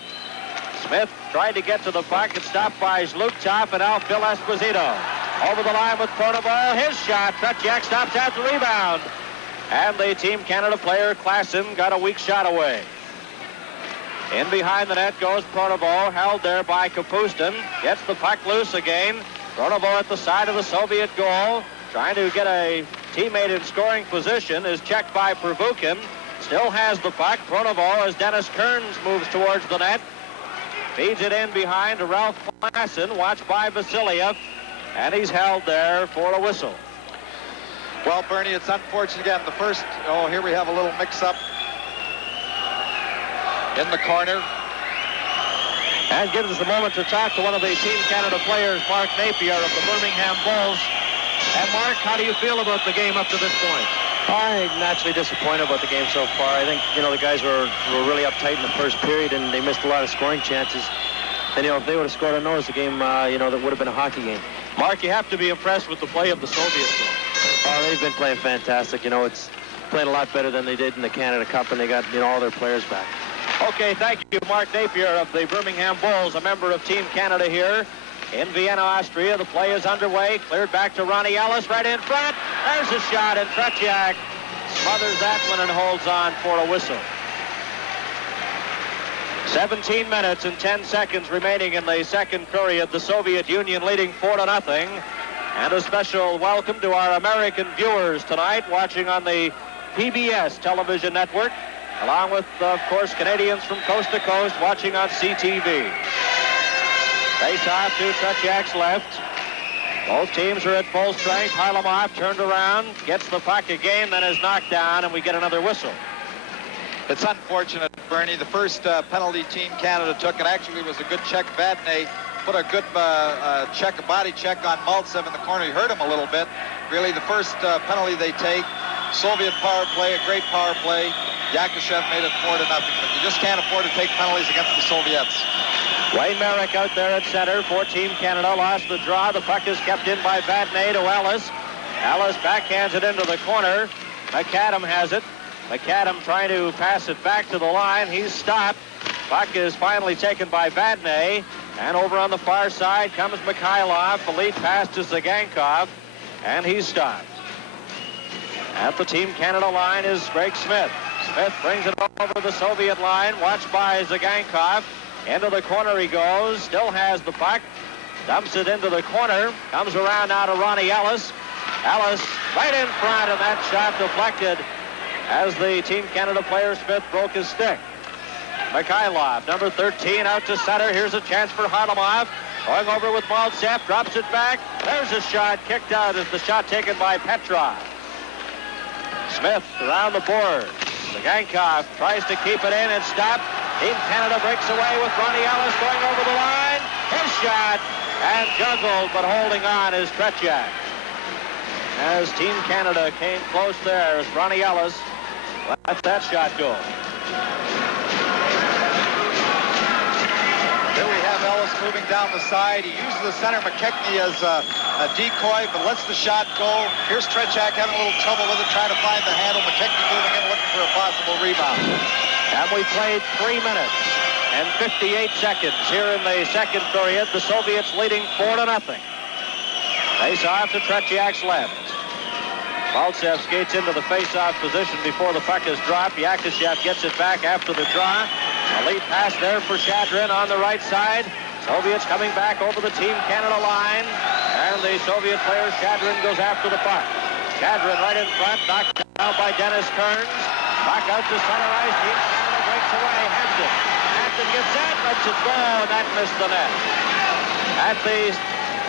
Smith tried to get to the puck and stopped by Zlukov, and now Phil Esposito. Over the line with Pronovoy. His shot. Tretjak stops at the rebound. And the Team Canada player, Klassen, got a weak shot away. In behind the net goes Pronovoy, held there by Kapustin. Gets the puck loose again. Pronovoy at the side of the Soviet goal, trying to get a teammate in scoring position, is checked by Pervukin. Still has the puck. Pronovoy, as Dennis Kearns moves towards the net, feeds it in behind to Ralph Klassen, watched by Vasiliev, and he's held there for a whistle. Well, Bernie, it's unfortunate again. The first, here we have a little mix-up in the corner. And gives us a moment to talk to one of the Team Canada players, Mark Napier of the Birmingham Bulls. And Mark, how do you feel about the game up to this point? I'm naturally disappointed about the game so far. I think, the guys were really uptight in the first period, and they missed a lot of scoring chances. And, if they would have scored on those, the game, that would have been a hockey game. Mark, you have to be impressed with the play of the Soviets, though. Oh, they've been playing fantastic. It's playing a lot better than they did in the Canada Cup, and they got, all their players back. Okay, thank you, Mark Napier of the Birmingham Bulls, a member of Team Canada here in Vienna, Austria. The play is underway. Cleared back to Ronnie Ellis right in front. There's a shot, and Tretjak smothers that one and holds on for a whistle. 17 minutes and 10 seconds remaining in the second period. The Soviet Union leading 4-0. And a special welcome to our American viewers tonight watching on the PBS television network, along with, of course, Canadians from coast to coast watching on CTV. Face-off to Tretjak's left. Both teams are at full strength. Harlamov turned around, gets the puck again, then is knocked down, and we get another whistle. It's unfortunate, Bernie. The first penalty Team Canada took, and actually was a good check. Vadnais put a good check, a body check on Maltsev in the corner. He hurt him a little bit. Really, the first penalty they take, Soviet power play, a great power play. Yakuşev made it 4-0, but you just can't afford to take penalties against the Soviets. Wayne Merrick out there at center for Team Canada. Lost the draw. The puck is kept in by Vadnais to Ellis. Ellis backhands it into the corner. McAdam has it. McAdam trying to pass it back to the line. He's stopped. Puck is finally taken by Vadnais. And over on the far side comes Mikhailov. The lead pass to Zygankov. And he's stopped. At the Team Canada line is Greg Smith. Smith brings it over the Soviet line. Watched by Zygankov. Into the corner he goes. Still has the puck. Dumps it into the corner. Comes around now to Ronnie Ellis. Ellis right in front, and that shot deflected as the Team Canada player Smith broke his stick. Mikhailov, number 13, out to center. Here's a chance for Harlamov. Going over with Maltsev, drops it back. There's a shot kicked out as the shot taken by Petrov. Smith around the board. Zygankov tries to keep it in and stop. Team Canada breaks away with Ronnie Ellis going over the line. His shot, and juggled, but holding on is Tretyak. As Team Canada came close there as Ronnie Ellis lets that shot go. Here we have Ellis moving down the side. He uses the center McKechnie as a decoy, but lets the shot go. Here's Tretyak having a little trouble with it, trying to find the handle. McKechnie moving in, looking for a possible rebound. And we played 3 minutes and 58 seconds here in the second period. The Soviets leading 4-0. Face-off to Tretyak's left. Maltsev skates into the face-off position before the puck is dropped. Yakuşev gets it back after the draw. A lead pass there for Shadrin on the right side. Soviets coming back over the Team Canada line. And the Soviet player Shadrin goes after the puck. Shadrin right in front, knocked out by Dennis Kearns. Puck out to center ice. Team Canada breaks away. Hampton. Hampton gets that, lets it go, and that missed the net. At the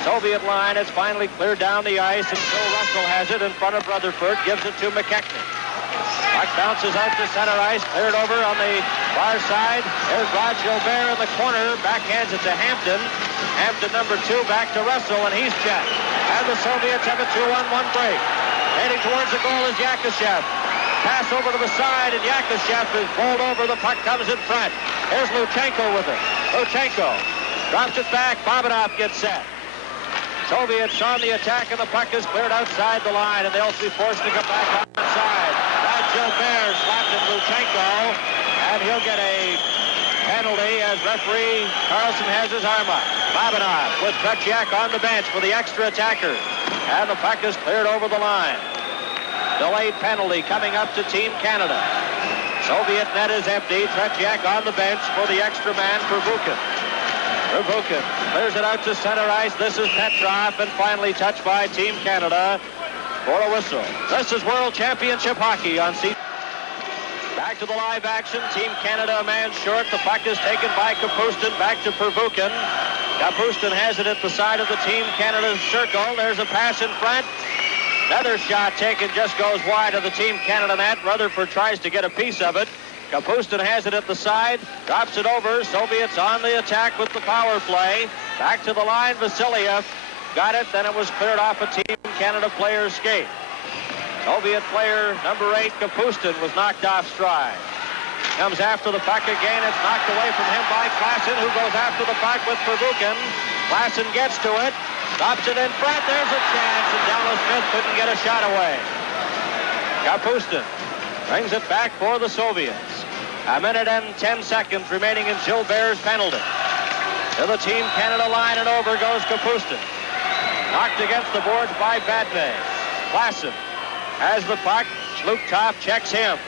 Soviet line, it's finally cleared down the ice, and Joe Russell has it in front of Rutherford, gives it to McKechnie. Puck bounces out to center ice, cleared over on the far side. There's Rod Gilbert in the corner, backhands it to Hampton. Hampton, number 2, back to Russell, and he's checked. And the Soviets have a 2-on-1 break. Heading towards the goal is Yakuşev. Pass over to the side, and Yakuşev is bowled over. The puck comes in front. Here's Wlutchenko with it. Wlutchenko drops it back. Bobinov gets set. Soviets on the attack, and the puck is cleared outside the line, and they'll be forced to come back onside. Rod Gilbert slapped at Wlutchenko, and he'll get a penalty as referee Carlson has his arm up. Bobinov with Tretyak on the bench for the extra attacker, and the puck is cleared over the line. Delayed penalty coming up to Team Canada. Soviet net is empty. Tretyak on the bench for the extra man for Vukin. Vukin clears it out to center ice. This is Petrov, and finally touched by Team Canada for a whistle. This is World Championship Hockey on C. Back to the live action. Team Canada a man short. The puck is taken by Kapustin. Back to Pervukin. Kapustin has it at the side of the Team Canada circle. There's a pass in front. Another shot taken, just goes wide of the Team Canada net. Rutherford tries to get a piece of it. Kapustin has it at the side, drops it over. Soviets on the attack with the power play. Back to the line, Vasiliev got it, then it was cleared off a Team Canada player's skate. Soviet player number 8, Kapustin, was knocked off stride. Comes after the puck again. It's knocked away from him by Klassen, who goes after the puck with Pervukin. Klassen gets to it, stops it in front. There's a chance, and Dallas Smith couldn't get a shot away. Kapustin brings it back for the Soviets. A minute and 10 seconds remaining in Gilbert's penalty. To the Team Canada line, and over goes Kapustin. Knocked against the boards by Vadnais. Klassen has the puck. Zhluktov checks him.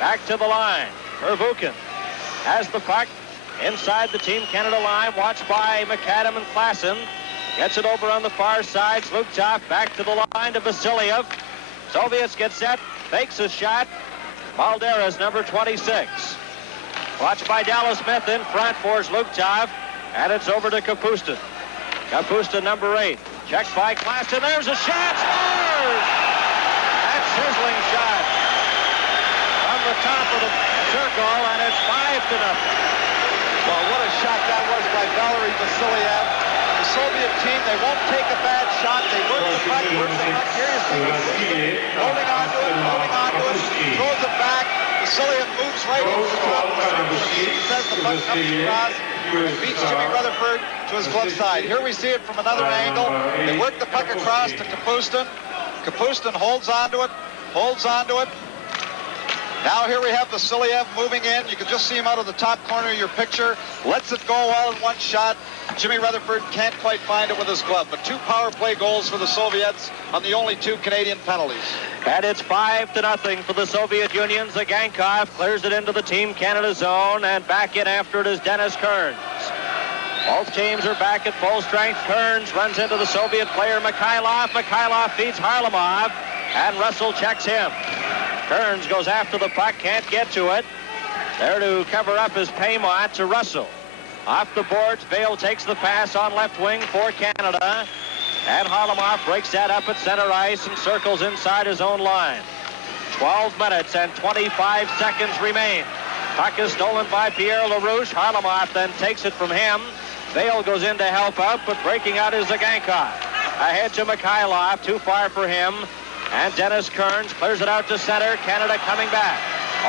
Back to the line. Pervukin has the puck inside the Team Canada line. Watched by McAdam and Klassen. Gets it over on the far side. Zhluktov back to the line to Vasiliev. Soviets get set. Fakes a shot. Balderas, number 26. Watched by Dallas Smith in front for Zhluktov. And it's over to Kapustin. Kapustin, number 8. Checked by Klassen. There's a shot. Scores! That sizzling shot from the top of the circle, and it's 5-0. Well, what a shot that was by Valery Vasiliev. The Soviet team, they won't take a bad shot. They work the puck, Here you see holding on to it, throws it back. The Vaciliev moves right into the top of the circle. He says the puck comes across and beats Jimmy Rutherford to his glove side. Here we see it from another angle. They work the puck across to Kapustin. Kapustin holds onto it. Now here we have Vaciliev moving in. You can just see him out of the top corner of your picture. Lets it go all in one shot. Jimmy Rutherford can't quite find it with his glove. But 2 power play goals for the Soviets on the only 2 Canadian penalties. And it's 5-0 for the Soviet Union. Zygankov clears it into the Team Canada zone, and back in after it is Dennis Kearns. Both teams are back at full strength. Kearns runs into the Soviet player Mikhailov. Mikhailov feeds Harlamov, and Russell checks him. Kearns goes after the puck, can't get to it. There to cover up is Paymont to Russell. Off the boards, Vale takes the pass on left wing for Canada. And Harlamov breaks that up at center ice and circles inside his own line. 12 minutes and 25 seconds remain. Puck is stolen by Pierre LaRouche. Harlamov then takes it from him. Vale goes in to help out, but breaking out is Zygankov. Ahead to Mikhailov, too far for him. And Dennis Kearns clears it out to center. Canada coming back.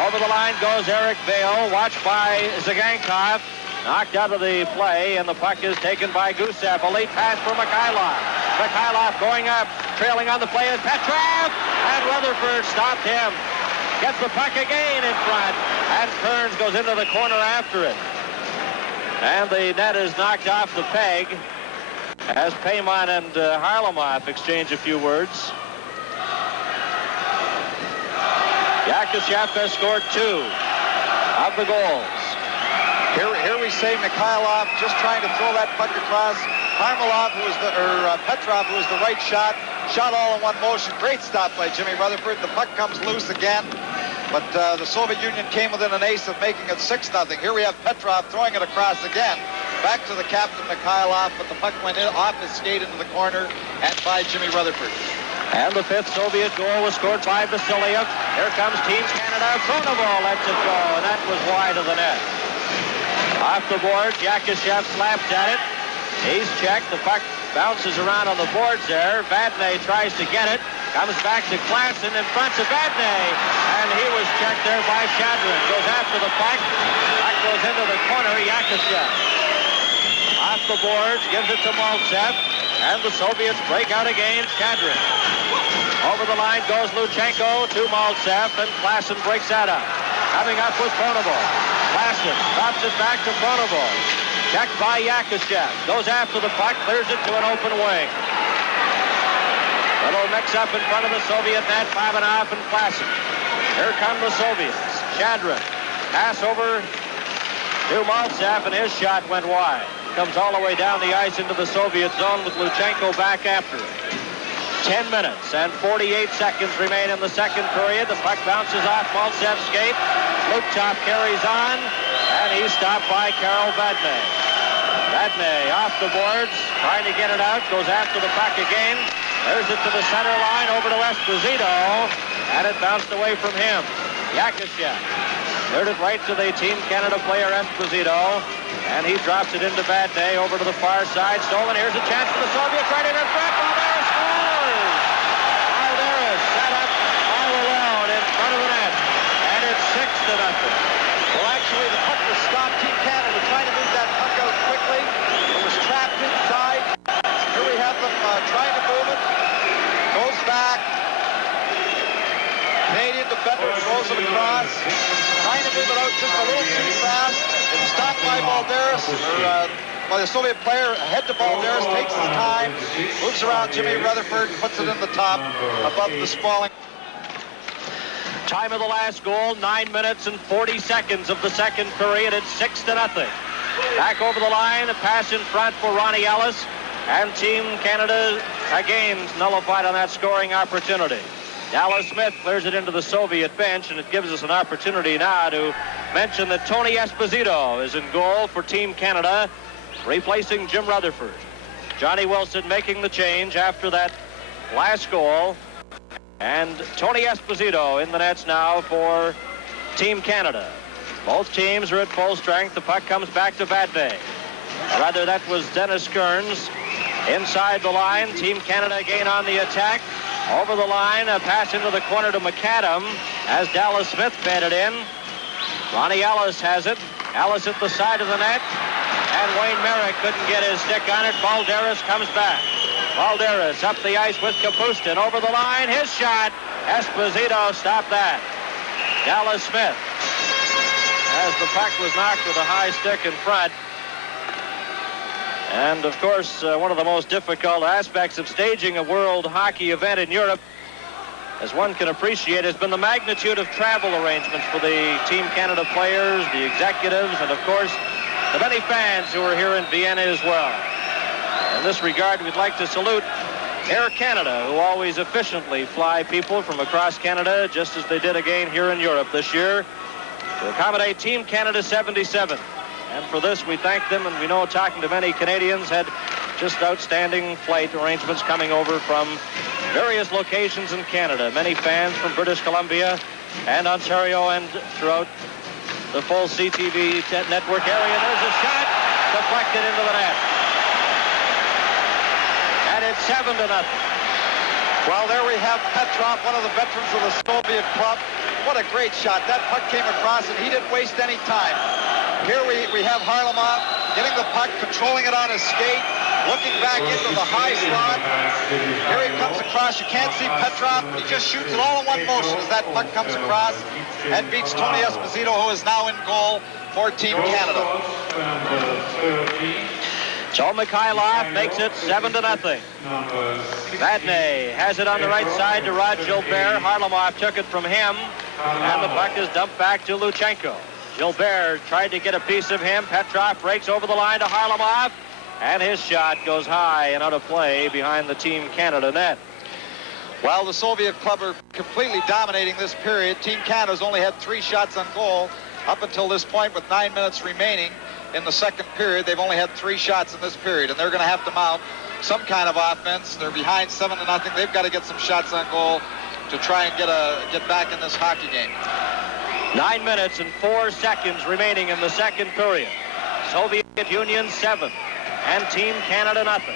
Over the line goes Eric Vale, watched by Zygankov. Knocked out of the play, and the puck is taken by Gusev. A late pass for Mikhailov. Mikhailov going up, trailing on the play is Petrov, and Rutherford stopped him. Gets the puck again in front, and Kearns goes into the corner after it. And the net is knocked off the peg as Paymont and Harlamov exchange a few words. Yakuşev has scored 2 of the goals. Here we see Mikhailov just trying to throw that puck across. Petrov, who was the right shot all in one motion. Great stop by Jimmy Rutherford. The puck comes loose again, but the Soviet Union came within an ace of making it 6-0. Here we have Petrov throwing it across again, back to the captain Mikhailov, but the puck went off his skate into the corner and by Jimmy Rutherford. And the 5th Soviet goal was scored by Vaciliev. Here comes Team Canada. Pronovo lets it go, and that was wide of the net. Off the board, Yakuşev slaps at it. He's checked. The puck bounces around on the boards there. Vadnais tries to get it. Comes back to Klassen in front of Vadnais. And he was checked there by Shadrin. Goes after the puck. Puck goes into the corner. Yakuşev. Off the boards, gives it to Maltsev. And the Soviets break out again. Shadrin. Over the line goes Wlutchenko to Maltsev, and Klassen breaks that up. Coming up with Pronovo. Klassen drops it back to Pronovo. Checked by Yakuşev. Goes after the puck, clears it to an open wing. Little mix-up in front of the Soviet net. B'Abinov and Klassen. Here come the Soviets. Shadrin. Pass over to Maltsev, and his shot went wide. Comes all the way down the ice into the Soviet zone with Wlutchenko back after it. 10 minutes and 48 seconds remain in the second period. The puck bounces off Maltsev's skate. Lutchov carries on, and he's stopped by Karel Vadnais. Vadnais off the boards, trying to get it out, goes after the puck again. There's it to the center line, over to Esposito, and it bounced away from him. Yakuşev cleared it right to the Team Canada player Esposito, and he drops it into Vadnais over to the far side. Stolen, here's a chance for the Soviets right in front. Balderis scores! Balderis set up all alone in front of the net, and it's 6-0. Well, actually, the puck was stopped. Team Canada trying to move that puck out quickly. It was trapped inside. Here we have them trying to move it. Goes back. Canadian defender throws it across. Trying to move it out just a little too fast. It's stopped by Balderis, by the Soviet player. Ahead to Balderis, takes his time, moves around Jimmy Rutherford, puts it in the top above the spalling. Time of the last goal, 9 minutes and 40 seconds of the second period. It's 6-0. Back over the line, a pass in front for Ronnie Ellis, and Team Canada again nullified on that scoring opportunity. Dallas Smith clears it into the Soviet bench, and it gives us an opportunity now to mention that Tony Esposito is in goal for Team Canada, replacing Jim Rutherford. Johnny Wilson making the change after that last goal, and Tony Esposito in the nets now for Team Canada. Both teams are at full strength. The puck comes back to Vadnais. Rather, that was Dennis Kearns inside the line. Team Canada again on the attack. Over the line, a pass into the corner to McAdam, as Dallas Smith fed it in. Ronnie Ellis has it. Ellis at the side of the net. And Wayne Merrick couldn't get his stick on it. Balderis comes back. Balderis up the ice with Kapustin. Over the line. His shot. Esposito stopped that. Dallas Smith, as the puck was knocked with a high stick in front. And, of course, one of the most difficult aspects of staging a world hockey event in Europe, as one can appreciate, has been the magnitude of travel arrangements for the Team Canada players, the executives, and, of course, the many fans who are here in Vienna as well. In this regard, we'd like to salute Air Canada, who always efficiently fly people from across Canada, just as they did again here in Europe this year, to accommodate Team Canada 77. And for this, we thank them, and we know, talking to many Canadians, had just outstanding flight arrangements coming over from various locations in Canada. Many fans from British Columbia and Ontario and throughout the full CTV network area. There's a shot deflected into the net. And it's 7-0. Well, there we have Petrov, one of the veterans of the Soviet club. What a great shot. That puck came across, and he didn't waste any time. Here we have Harlamov getting the puck, controlling it on his skate, looking back into the high slot. Here he comes across. You can't see Petrov. He just shoots it all in one motion as that puck comes across and beats Tony Esposito, who is now in goal for Team Canada. So Mikhailov makes it 7-0. Vadnais has it on the right side to Rod Gilbert. Harlamov took it from him, and the puck is dumped back to Wlutchenko. Gilbert tried to get a piece of him. Petrov breaks over the line to Harlamov, and his shot goes high and out of play behind the Team Canada net. While the Soviet club are completely dominating this period, Team Canada's only had 3 shots on goal up until this point with 9 minutes remaining. In the second period, they've only had 3 shots in this period, and they're going to have to mount some kind of offense. They're behind 7-0. They've got to get some shots on goal to try and get back in this hockey game. 9 minutes and 4 seconds remaining in the second period. Soviet Union 7 and Team Canada nothing.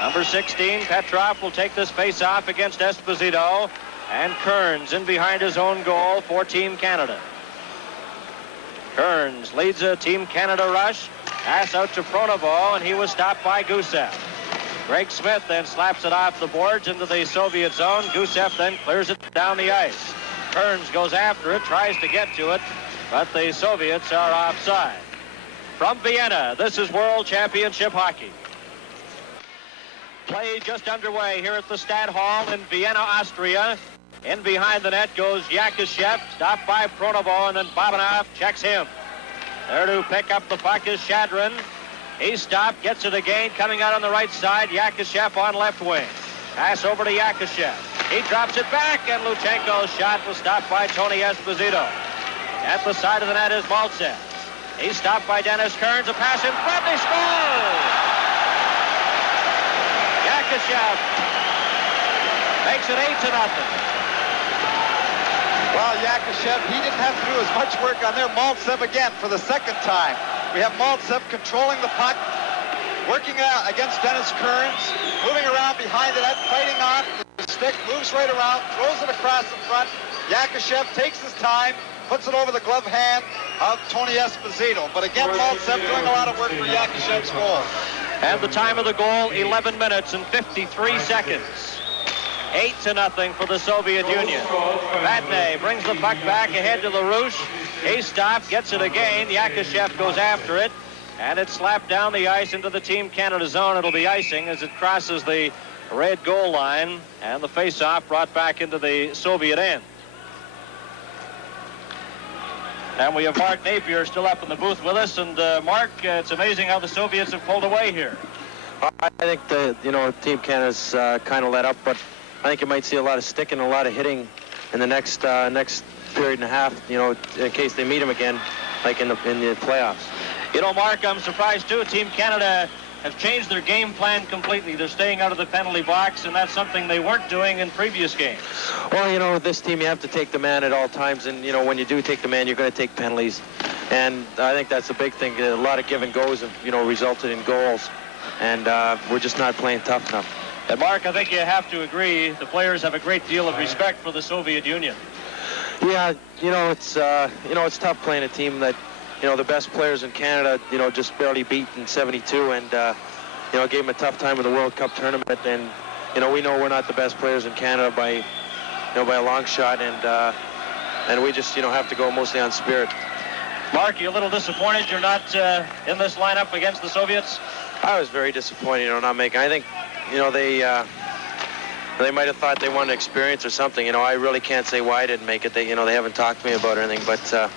Number 16, Petrov, will take this face-off against Esposito, and Kearns in behind his own goal for Team Canada. Kearns leads a Team Canada rush. Pass out to Pronovo, and he was stopped by Gusev. Greg Smith then slaps it off the boards into the Soviet zone. Gusev then clears it down the ice. Kearns goes after it, tries to get to it, but the Soviets are offside. From Vienna, this is World Championship Hockey. Play just underway here at the Stadthalle in Vienna, Austria. In behind the net goes Yakashev, stopped by Pronovo, and then Babinov checks him. There to pick up the puck is Shadrin. He stopped, gets it again, coming out on the right side. Yakashev on left wing. Pass over to Yakashev. He drops it back, and Wlutchenko's shot was stopped by Tony Esposito. At the side of the net is Maltsev. He's stopped by Dennis Kearns. A pass in front, they score! Yakashev makes it 8-0. Well, Yakashev, he didn't have to do as much work on there. Maltsev again for the second time. We have Maltsev controlling the puck, working out against Dennis Kearns, moving around behind the net, fighting off the stick, moves right around, throws it across the front. Yakashev takes his time, puts it over the glove hand of Tony Esposito. But again, Maltsev doing a lot of work for Yakashev's goal. And the time of the goal, 11 minutes and 53 seconds. 8-0 for the Soviet Union. Vadnais brings the puck back ahead to LaRouche. He stopped, gets it again. Yakashev goes after it, and it's slapped down the ice into the Team Canada zone. It'll be icing as it crosses the red goal line, and the face-off brought back into the Soviet end. And we have Mark Napier still up in the booth with us. And Mark, it's amazing how the Soviets have pulled away here. I think Team Canada's kind of let up, but I think you might see a lot of sticking, a lot of hitting in the next period and a half, in case they meet them again, like in the playoffs. Mark, I'm surprised too. Team Canada have changed their game plan completely. They're staying out of the penalty box, and that's something they weren't doing in previous games. Well, this team, you have to take the man at all times, and, when you do take the man, you're going to take penalties. And I think that's a big thing. A lot of give and goes have, resulted in goals, and we're just not playing tough enough. And Mark, I think you have to agree, the players have a great deal of respect for the Soviet Union. Yeah, it's tough playing a team that, the best players in Canada, just barely beat in '72, and gave them a tough time in the World Cup tournament. And we know we're not the best players in Canada by a long shot, and we just have to go mostly on spirit. Mark, you a little disappointed you're not in this lineup against the Soviets? I was very disappointed, not making. I think, they might have thought they wanted experience or something. I really can't say why I didn't make it. They haven't talked to me about anything, but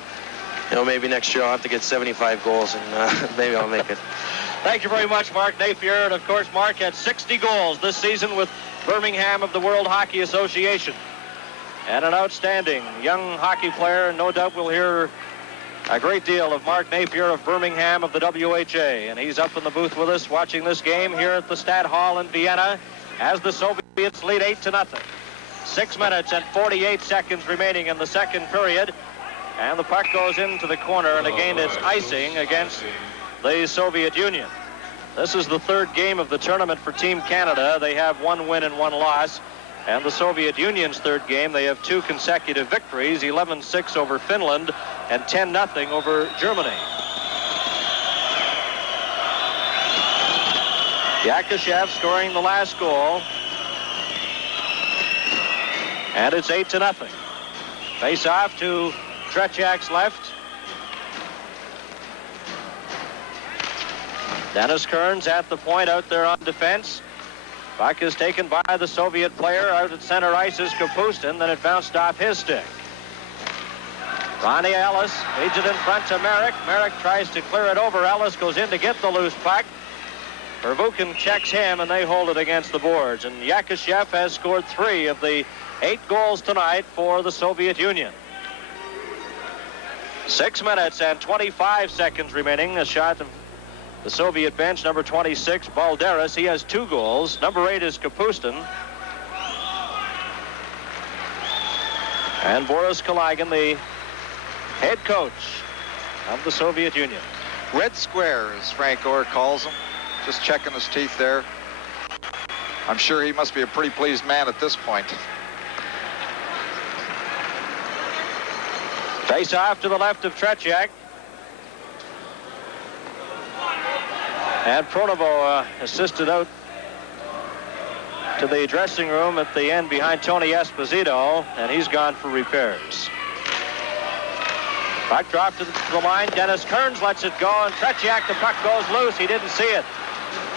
maybe next year I'll have to get 75 goals, and maybe I'll make it. Thank you very much, Mark Napier. And of course, Mark had 60 goals this season with Birmingham of the World Hockey Association. And an outstanding young hockey player. No doubt we'll hear a great deal of Mark Napier of Birmingham of the WHA. And he's up in the booth with us watching this game here at the Stadthalle in Vienna as the Soviets lead 8-0. 6 minutes and 48 seconds remaining in the second period. And the puck goes into the corner, and again it's icing against the Soviet Union. This is the third game of the tournament for Team Canada. They have 1 win and 1 loss. And the Soviet Union's third game, they have 2 consecutive victories, 11-6 over Finland and 10-0 over Germany. Yakuşev scoring the last goal. And it's 8-0. Face off to Tretjak's left. Dennis Kearns at the point out there on defense. Puck is taken by the Soviet player out at center ice is Kapustin. Then it bounced off his stick. Ronnie Ellis feeds it in front to Merrick. Merrick tries to clear it over. Ellis goes in to get the loose puck. Pervukin checks him, and they hold it against the boards. And Yakuşev has scored 3 of the 8 goals tonight for the Soviet Union. 6 minutes and 25 seconds remaining. A shot of the Soviet bench, number 26, Balderas. He has 2 goals. Number 8 is Kapustin. And Boris Kalagin, the head coach of the Soviet Union. Red square, as Frank Orr calls him. Just checking his teeth there. I'm sure he must be a pretty pleased man at this point. Face off to the left of Tretjak. And Pronovo assisted out to the dressing room at the end behind Tony Esposito, and he's gone for repairs. Puck dropped to the line. Dennis Kearns lets it go, and Tretjak, the puck goes loose. He didn't see it.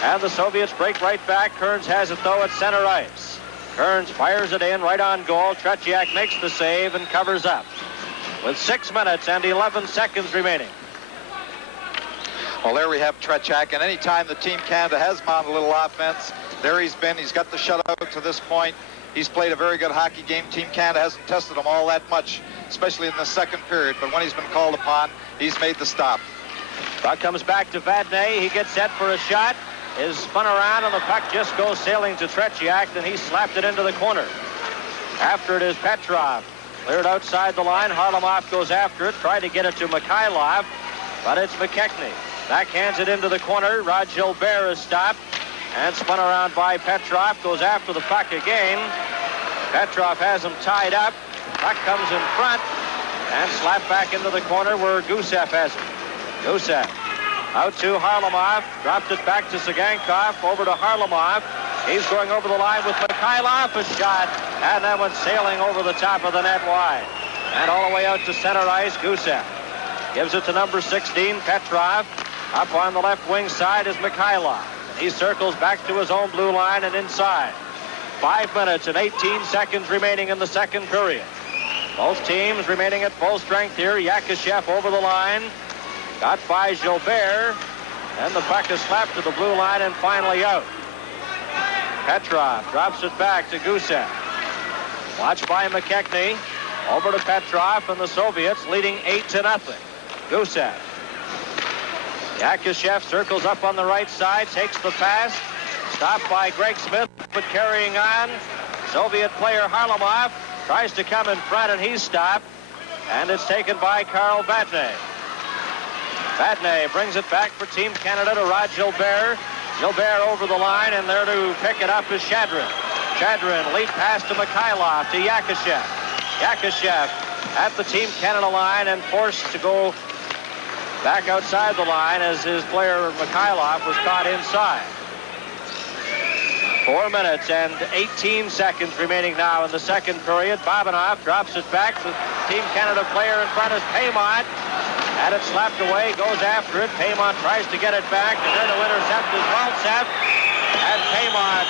And the Soviets break right back. Kearns has it, though, at center ice. Kearns fires it in right on goal. Tretjak makes the save and covers up. With 6 minutes and 11 seconds remaining. Well, there we have Tretjak, and anytime the Team Canada has mounted a little offense, there he's been. He's got the shutout to this point. He's played a very good hockey game. Team Canada hasn't tested him all that much, especially in the second period, but when he's been called upon, he's made the stop. Puck comes back to Vadnais. He gets set for a shot, is spun around, and the puck just goes sailing to Tretjak, and he slapped it into the corner. After it is Petrov. Cleared outside the line. Harlamov goes after it, tried to get it to Mikhailov, but it's McKechnie. Backhands it into the corner. Rod Gilbert is stopped and spun around by Petrov. Goes after the puck again. Petrov has him tied up. Puck comes in front and slapped back into the corner where Gusev has it. Gusev out to Harlamov. Dropped it back to Tsygankov. Over to Harlamov. He's going over the line with Mikhailov. A shot, and that went sailing over the top of the net wide. And all the way out to center ice, Gusev gives it to number 16, Petrov. Up on the left wing side is Mikhailov. He circles back to his own blue line and inside. 5 minutes and 18 seconds remaining in the second period. Both teams remaining at full strength here. Yakuşev over the line. Got by Gilbert. And the puck is slapped to the blue line and finally out. Petrov drops it back to Gusev. Watched by McKechnie. Over to Petrov, and the Soviets leading 8-0. Gusev. Yakuşev circles up on the right side, takes the pass. Stopped by Greg Smith, but carrying on. Soviet player Harlamov tries to come in front, and he's stopped. And it's taken by Karl Vadnais. Vadnais brings it back for Team Canada to Rod Gilbert. Gilbert over the line, and there to pick it up is Shadrin. Shadrin lead pass to Mikhailov, to Yakuşev. Yakuşev at the Team Canada line and forced to go back outside the line as his player Mikhailov was caught inside. 4 minutes and 18 seconds remaining now in the second period. Babinov drops it back. The Team Canada player in front is Paymont. Had it slapped away, goes after it. Paymont tries to get it back, and then the intercept is Maltsev. And Paymont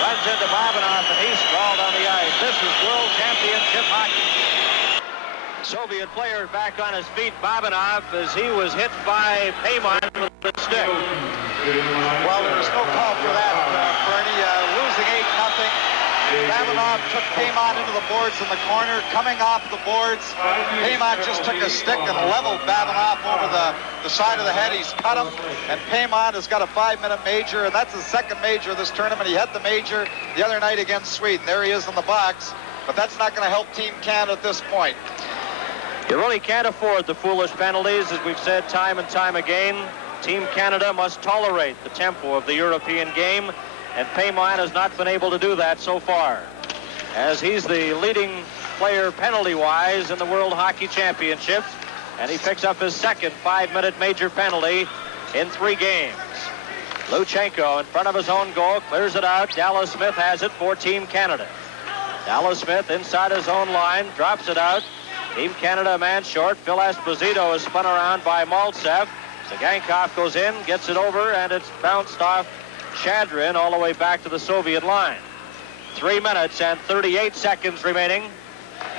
runs into Babinov, and he's sprawled on the ice. This is World Championship hockey. Soviet player back on his feet, Babinov, as he was hit by Paymont with the stick. Well, there was no call for that, Bernie. Losing 8-0. Babinov took Paymont into the boards in the corner. Coming off the boards, Paymont just took a stick and leveled Babinov over the side of the head. He's cut him, and Paymont has got a 5-minute major, and that's the second major of this tournament. He had the major the other night against Sweden. There he is in the box, but that's not going to help Team Canada at this point. You really can't afford the foolish penalties, as we've said time and time again. Team Canada must tolerate the tempo of the European game, and Paymont has not been able to do that so far, as he's the leading player penalty-wise in the World Hockey Championships, and he picks up his second 5-minute major penalty in 3 games. Wlutchenko in front of his own goal, clears it out. Dallas Smith has it for Team Canada. Dallas Smith inside his own line, drops it out. Team Canada a man short. Phil Esposito is spun around by Maltsev. Tsygankov goes in, gets it over, and it's bounced off Shadrin all the way back to the Soviet line. 3 minutes and 38 seconds remaining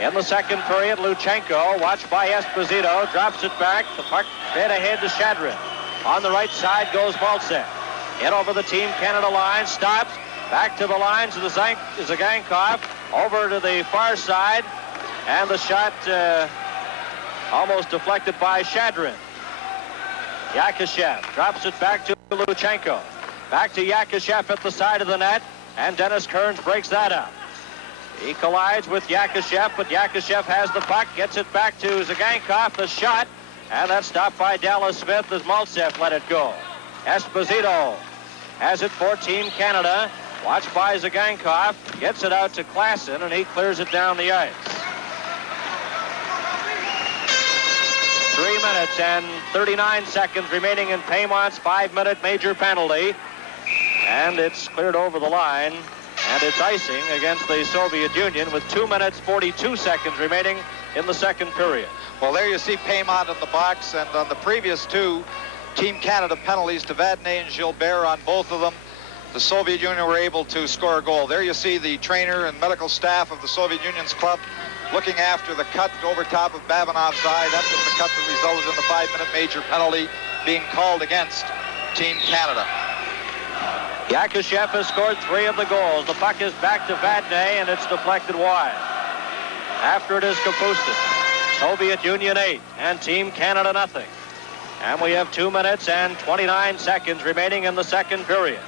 in the second period. Wlutchenko, watched by Esposito, drops it back. The puck fed ahead to Shadrin. On the right side goes Maltsev. In over the Team Canada line, stops, back to the lines of the Tsygankov, over to the far side, and the shot almost deflected by Shadrin. Yakashev drops it back to Wlutchenko. Back to Yakashev at the side of the net, and Dennis Kearns breaks that up. He collides with Yakashev, but Yakashev has the puck, gets it back to Tsygankov, the shot, and that's stopped by Dallas Smith as Maltsev let it go. Esposito has it for Team Canada, watched by Tsygankov, gets it out to Klassen, and he clears it down the ice. 3 minutes and 39 seconds remaining in Paymont's 5-minute major penalty. And it's cleared over the line, and it's icing against the Soviet Union with 2 minutes 42 seconds remaining in the second period. Well, there you see Paymont in the box, and on the previous 2 Team Canada penalties to Vadnais and Gilbert, on both of them, the Soviet Union were able to score a goal. There you see the trainer and medical staff of the Soviet Union's club looking after the cut over top of Babinov's eye. That was the cut that resulted in the 5-minute major penalty being called against Team Canada. Yakashev has scored 3 of the goals. The puck is back to Vadnais, and it's deflected wide. After it is Kapustin. Soviet Union 8 and Team Canada nothing. And we have 2 minutes and 29 seconds remaining in the second period.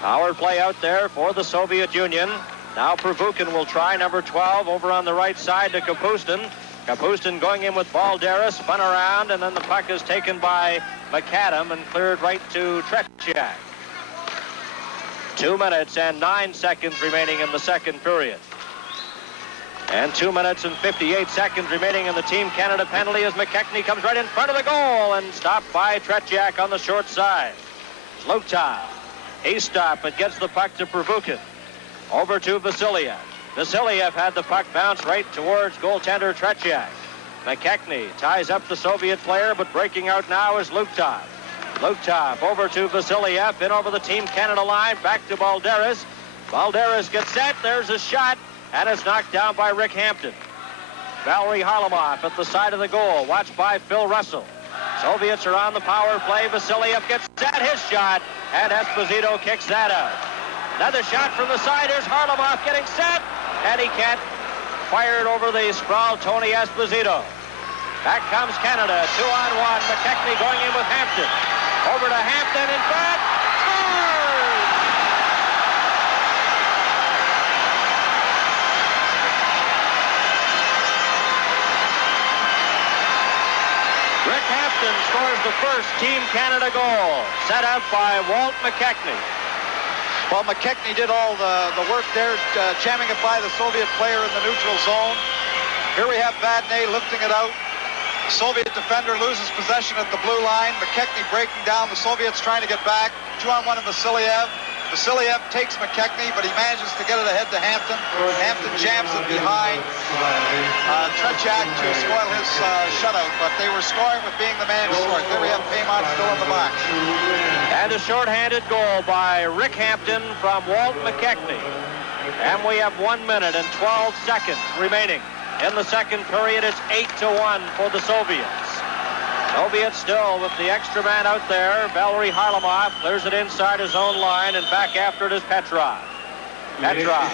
Power play out there for the Soviet Union. Now Pervukin will try, number 12, over on the right side to Kapustin. Kapustin going in with Balderas, spun around, and then the puck is taken by McAdam and cleared right to Tretyak. 2 minutes and 9 seconds remaining in the second period. And 2 minutes and 58 seconds remaining in the Team Canada penalty as McKechnie comes right in front of the goal and stopped by Tretyak on the short side. Zlukhtov, he stopped but gets the puck to Pervukin. Over to Vasiliev. Vasiliev had the puck bounce right towards goaltender Tretyak. McKechnie ties up the Soviet player, but breaking out now is Zlukhtov. Zlukhtov over to Vasiliev, in over the Team Canada line, back to Balderas. Balderas gets set, there's a shot, and it's knocked down by Rick Hampton. Valery Harlamov at the side of the goal, watched by Phil Russell. Soviets are on the power play. Vasiliev gets set, his shot, and Esposito kicks that out. Another shot from the side. Here's Harlamov getting set, and he can't fire it over the sprawled Tony Esposito. Back comes Canada, 2-on-1. McKechnie going in with Hampton. Over to Hampton in front. Scores! Rick Hampton scores the first Team Canada goal, set out by Walt McKechnie. Well, McKechnie did all the work there, jamming it by the Soviet player in the neutral zone. Here we have Vadnais lifting it out. The Soviet defender loses possession at the blue line. McKechnie breaking down. The Soviets trying to get back. 2-on-1 of Vasiliev. Vasiliev takes McKechnie, but he manages to get it ahead to Hampton. Hampton jams it behind Tretjak to spoil his shutout, but they were scoring with being the man short. There we have Paymont still in the box. And a shorthanded goal by Rick Hampton from Walt McKechnie. And we have 1 minute and 12 seconds remaining. In the second period, it's 8-1 for the Soviets. Soviets still with the extra man out there. Valery Harlamov clears it inside his own line, and back after it is Petrov. Petrov.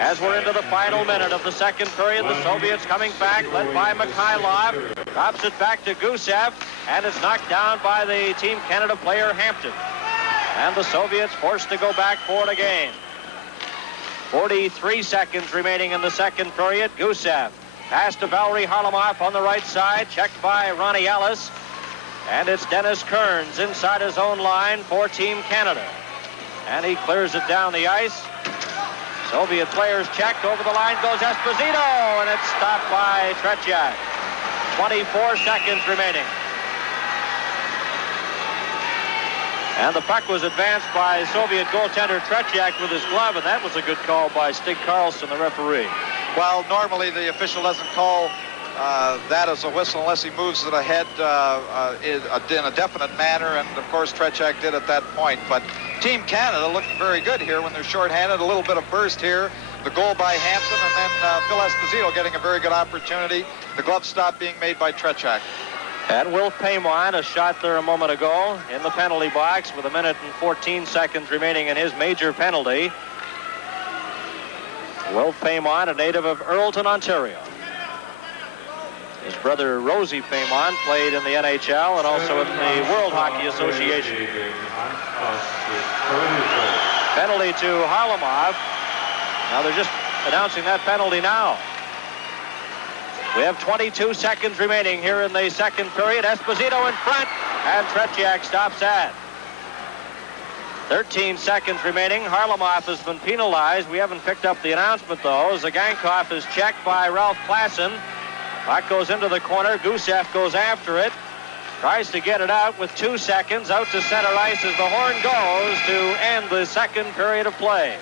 As we're into the final minute of the second period, the Soviets coming back, led by Mikhailov. Drops it back to Gusev, and it's knocked down by the Team Canada player Hampton. And the Soviets forced to go back for it again. 43 seconds remaining in the second period. Gusev. Pass to Valery Harlamov on the right side, checked by Ronnie Ellis. And it's Dennis Kearns inside his own line for Team Canada. And he clears it down the ice. Soviet players checked. Over the line goes Esposito, and it's stopped by Tretjak. 24 seconds remaining. And the puck was advanced by Soviet goaltender Tretjak with his glove, and that was a good call by Stig Karlsson, the referee. Well, normally the official doesn't call that as a whistle unless he moves it ahead in a definite manner, and of course Tretjak did at that point. But Team Canada looking very good here when they're shorthanded. A little bit of burst here. The goal by Hampton, and then Phil Esposito getting a very good opportunity. The glove stop being made by Tretjak. And Wilf Paymont, a shot there a moment ago in the penalty box with 1 minute and 14 seconds remaining in his major penalty. Wilf Paymont, a native of Earlton, Ontario. His brother Rosie Paymont played in the NHL and also in the World Hockey Association. Penalty to Harlamov. Now they're just announcing that penalty now. We have 22 seconds remaining here in the second period. Esposito in front, and Tretjak stops that. 13 seconds remaining. Harlamov has been penalized. We haven't picked up the announcement, though. Zygankov is checked by Ralph Klassen. Puck goes into the corner. Gusev goes after it. Tries to get it out with 2 seconds. Out to center ice as the horn goes to end the second period of play.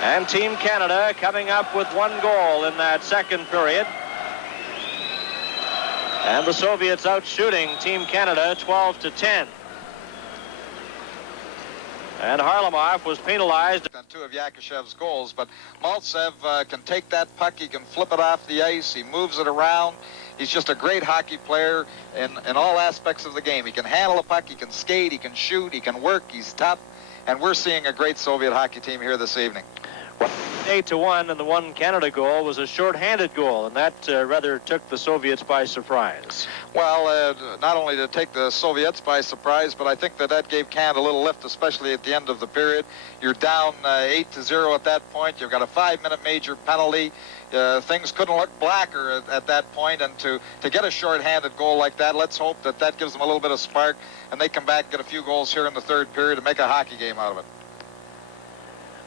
And Team Canada coming up with 1 goal in that second period. And the Soviets out shooting Team Canada 12-10. And Harlamov was penalized. On 2 of Yakushev's goals, but Maltsev can take that puck. He can flip it off the ice. He moves it around. He's just a great hockey player in all aspects of the game. He can handle a puck. He can skate. He can shoot. He can work. He's tough. And we're seeing a great Soviet hockey team here this evening. 8-1, and the 1 Canada goal was a short-handed goal, and that rather took the Soviets by surprise. Well, not only to take the Soviets by surprise, but I think that gave Canada a little lift, especially at the end of the period. You're down 8-0 at that point. You've got a 5-minute major penalty. Things couldn't look blacker at that point, and to get a short-handed goal like that, let's hope that gives them a little bit of spark, and they come back and get a few goals here in the third period and make a hockey game out of it.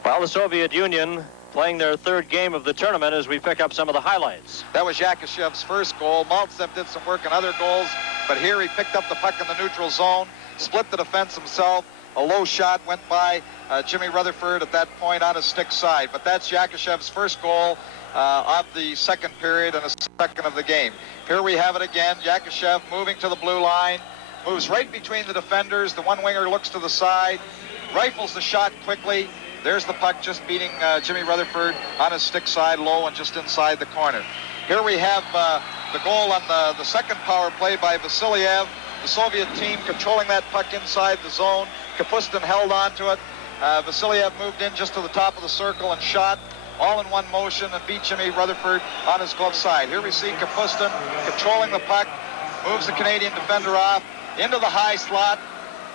Well, the Soviet Union playing their 3rd game of the tournament as we pick up some of the highlights. That was Yakushev's first goal. Maltsev did some work on other goals, but here he picked up the puck in the neutral zone, split the defense himself. A low shot went by Jimmy Rutherford at that point on his stick side. But that's Yakushev's first goal of the second period and a second of the game. Here we have it again. Yakushev moving to the blue line, moves right between the defenders. The one winger looks to the side, rifles the shot quickly. There's the puck just beating Jimmy Rutherford on his stick side low and just inside the corner. Here we have the goal on the second power play by Vasiliev. The Soviet team controlling that puck inside the zone. Kapustin held on to it. Vasiliev moved in just to the top of the circle and shot all in one motion and beat Jimmy Rutherford on his glove side. Here we see Kapustin controlling the puck, moves the Canadian defender off into the high slot.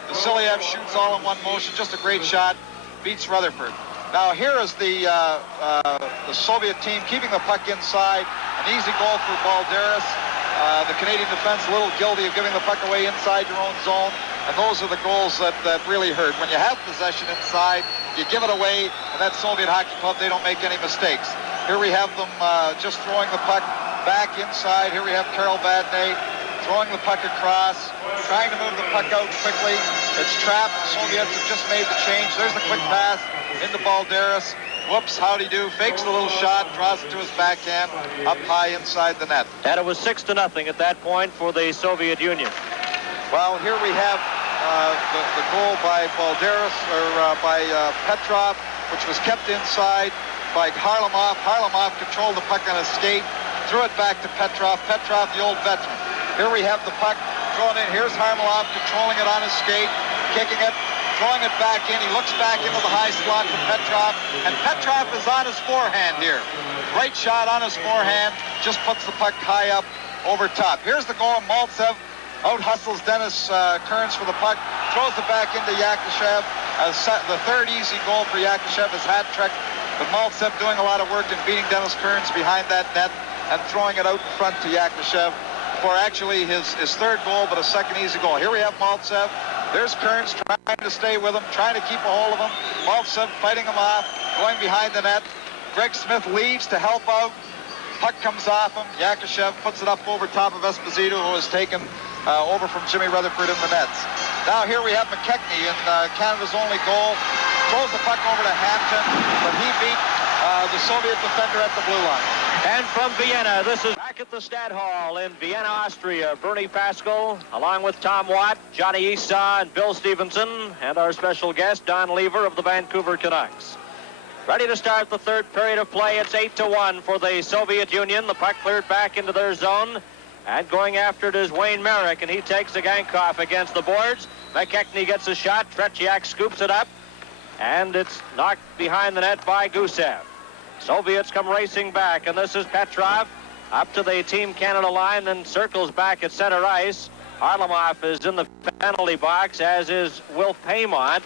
Vasiliev shoots all in one motion. Just a great shot. Beats Rutherford. Now here is the Soviet team keeping the puck inside. An easy goal for Balderis. The Canadian defense a little guilty of giving the puck away inside your own zone. And those are the goals that really hurt. When you have possession inside, you give it away, and that Soviet hockey club, they don't make any mistakes. Here we have them just throwing the puck back inside. Here we have Carol Vadnais throwing the puck across, trying to move the puck out quickly. It's trapped. The Soviets have just made the change. There's the quick pass into Balderis. Whoops, howdy do. Fakes the little shot, draws it to his backhand, up high inside the net. And it was 6-0 at that point for the Soviet Union. Well, here we have the goal by Balderis, or by Petrov, which was kept inside by Harlamov. Harlamov controlled the puck on his skate, threw it back to Petrov. Petrov, the old veteran. Here we have the puck thrown in. Here's Harlamov controlling it on his skate, kicking it, throwing it back in. He looks back into the high slot to Petrov, and Petrov is on his forehand here. Great shot on his forehand, just puts the puck high up over top. Here's the goal. Maltsev out-hustles Dennis Kearns for the puck, throws it back into Yakушев. The third easy goal for Yakушев is hat trick, but Maltsev doing a lot of work in beating Dennis Kearns behind that net and throwing it out in front to Yakушев for actually his third goal, but a second easy goal. Here we have Maltsev. There's Kearns trying to stay with him, trying to keep a hold of him. Maltsev fighting him off, going behind the net. Greg Smith leaves to help out. Puck comes off him. Yakушев puts it up over top of Esposito, who has taken over from Jimmy Rutherford in the nets. Now here we have McKechnie in Canada's only goal. Throws the puck over to Hampton, but he beat the Soviet defender at the blue line. And from Vienna, this is back at the Stadthalle in Vienna, Austria. Bernie Pascal, along with Tom Watt, Johnny Esau, and Bill Stevenson, and our special guest, Don Lever of the Vancouver Canucks. Ready to start the third period of play. It's 8-1 for the Soviet Union. The puck cleared back into their zone. And going after it is Wayne Merrick, and he takes Tsigankoff against the boards. McKechnie gets a shot. Tretyak scoops it up, and it's knocked behind the net by Gusev. Soviets come racing back, and this is Petrov up to the Team Canada line, then circles back at center ice. Harlamov is in the penalty box, as is Wilf Paymont,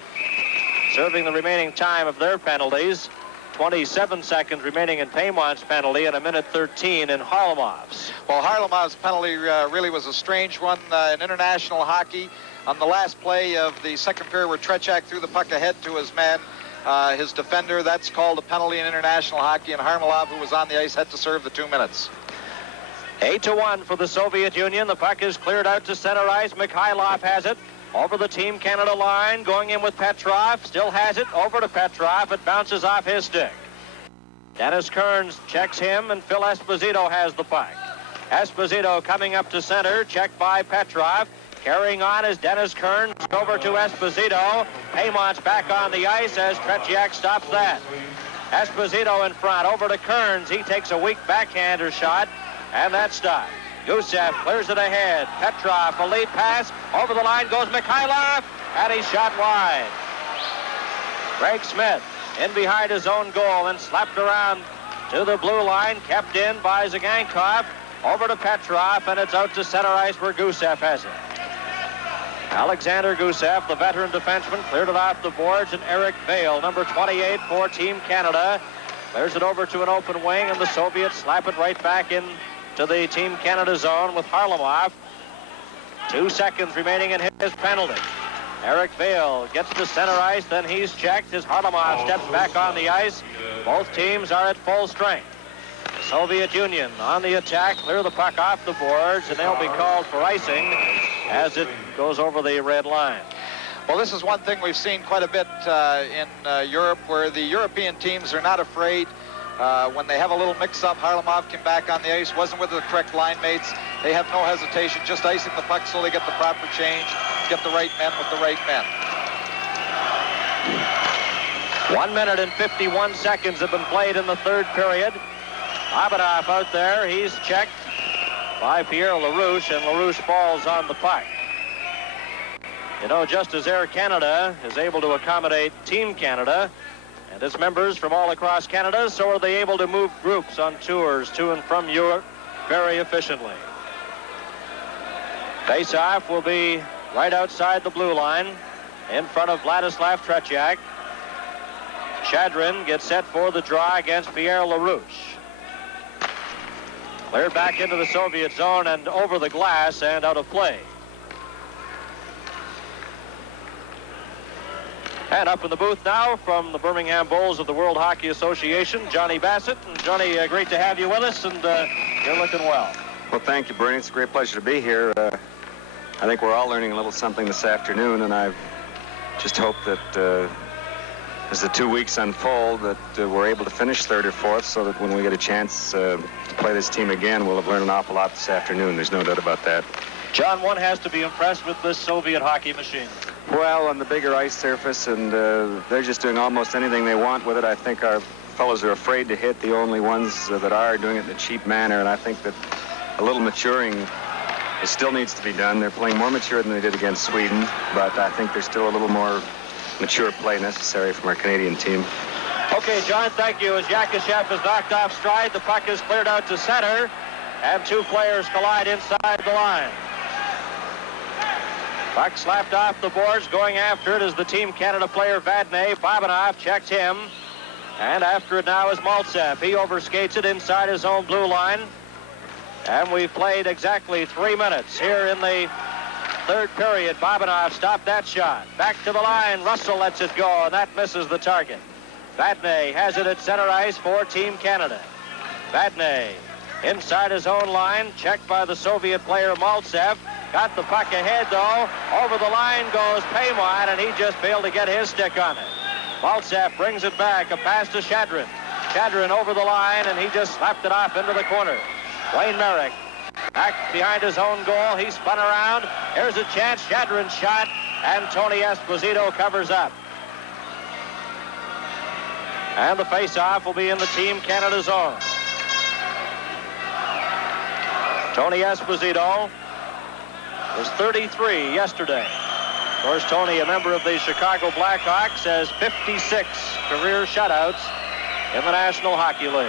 serving the remaining time of their penalties. 27 seconds remaining in Paymont's penalty and 1:13 in Harlamov's. Well, Harlamov's penalty really was a strange one in international hockey. On the last play of the second period where Tretyak threw the puck ahead to his man, his defender, that's called a penalty in international hockey, and Harlamov, who was on the ice, had to serve the 2 minutes. 8-1 for the Soviet Union. The puck is cleared out to center ice. Mikhailov has it. Over the Team Canada line, going in with Petrov. Still has it, over to Petrov. It bounces off his stick. Dennis Kearns checks him, and Phil Esposito has the puck. Esposito coming up to center, checked by Petrov. Carrying on is Dennis Kearns over to Esposito. Paymont's back on the ice as Tretyak stops that. Esposito in front, over to Kearns. He takes a weak backhander shot, and that's stopped. Gusev clears it ahead. Petrov, a lead pass. Over the line goes Mikhailov, and he's shot wide. Greg Smith in behind his own goal and slapped around to the blue line, kept in by Tsigankoff. Over to Petrov, and it's out to center ice where Gusev has it. Alexander Gusev, the veteran defenseman, cleared it off the boards, and Eric Vale, number 28 for Team Canada, clears it over to an open wing, and the Soviets slap it right back in to the Team Canada zone with Harlamov. 2 seconds remaining in his penalty. Eric Vale gets to center ice, then he's checked as Harlamov steps back on the ice. Both teams are at full strength. The Soviet Union on the attack, clear the puck off the boards, and they'll be called for icing as it goes over the red line. Well, this is one thing we've seen quite a bit in Europe, where the European teams are not afraid. When they have a little mix-up, Harlamov came back on the ice, wasn't with the correct line mates. They have no hesitation, just icing the puck so they get the proper change, get the right men with the right men. 1 minute and 51 seconds have been played in the third period. Bobinoff out there, he's checked by Pierre LaRouche, and LaRouche falls on the puck. You know, just as Air Canada is able to accommodate Team Canada and its members from all across Canada, so are they able to move groups on tours to and from Europe very efficiently. Face-off will be right outside the blue line in front of Vladislav Tretyak. Shadrin gets set for the draw against Pierre LaRouche. Cleared back into the Soviet zone and over the glass and out of play. And up in the booth now from the Birmingham Bulls of the World Hockey Association, Johnny Bassett. And Johnny, great to have you with us, and you're looking well. Well, thank you, Bernie. It's a great pleasure to be here. I think we're all learning a little something this afternoon, and I just hope that as the 2 weeks unfold, that we're able to finish third or fourth, so that when we get a chance to play this team again, we'll have learned an awful lot this afternoon. There's no doubt about that. John, one has to be impressed with this Soviet hockey machine. Well, on the bigger ice surface, and they're just doing almost anything they want with it. I think our fellows are afraid to hit. The only ones that are doing it in a cheap manner, and I think that a little maturing still needs to be done. They're playing more mature than they did against Sweden, but I think there's still a little more mature play necessary from our Canadian team. Okay, John, thank you. As Yakuşev is knocked off stride, the puck is cleared out to center, and two players collide inside the line. Puck slapped off the boards. Going after it is the Team Canada player Vadnais. Babinov checked him. And after it now is Maltsev. He overskates it inside his own blue line. And we've played exactly 3 minutes here in the third period. Babinov stopped that shot. Back to the line. Russell lets it go, and that misses the target. Vadnais has it at center ice for Team Canada. Vadnais inside his own line. Checked by the Soviet player Maltsev. Got the puck ahead, though. Over the line goes Paymon, and he just failed to get his stick on it. Maltsev brings it back. A pass to Shadrin. Shadrin over the line, and he just slapped it off into the corner. Wayne Merrick back behind his own goal. He spun around. Here's a chance. Shadrin shot, and Tony Esposito covers up. And the face-off will be in the Team Canada zone. Tony Esposito was 33 yesterday. Of course, Tony, a member of the Chicago Blackhawks, has 56 career shutouts in the National Hockey League.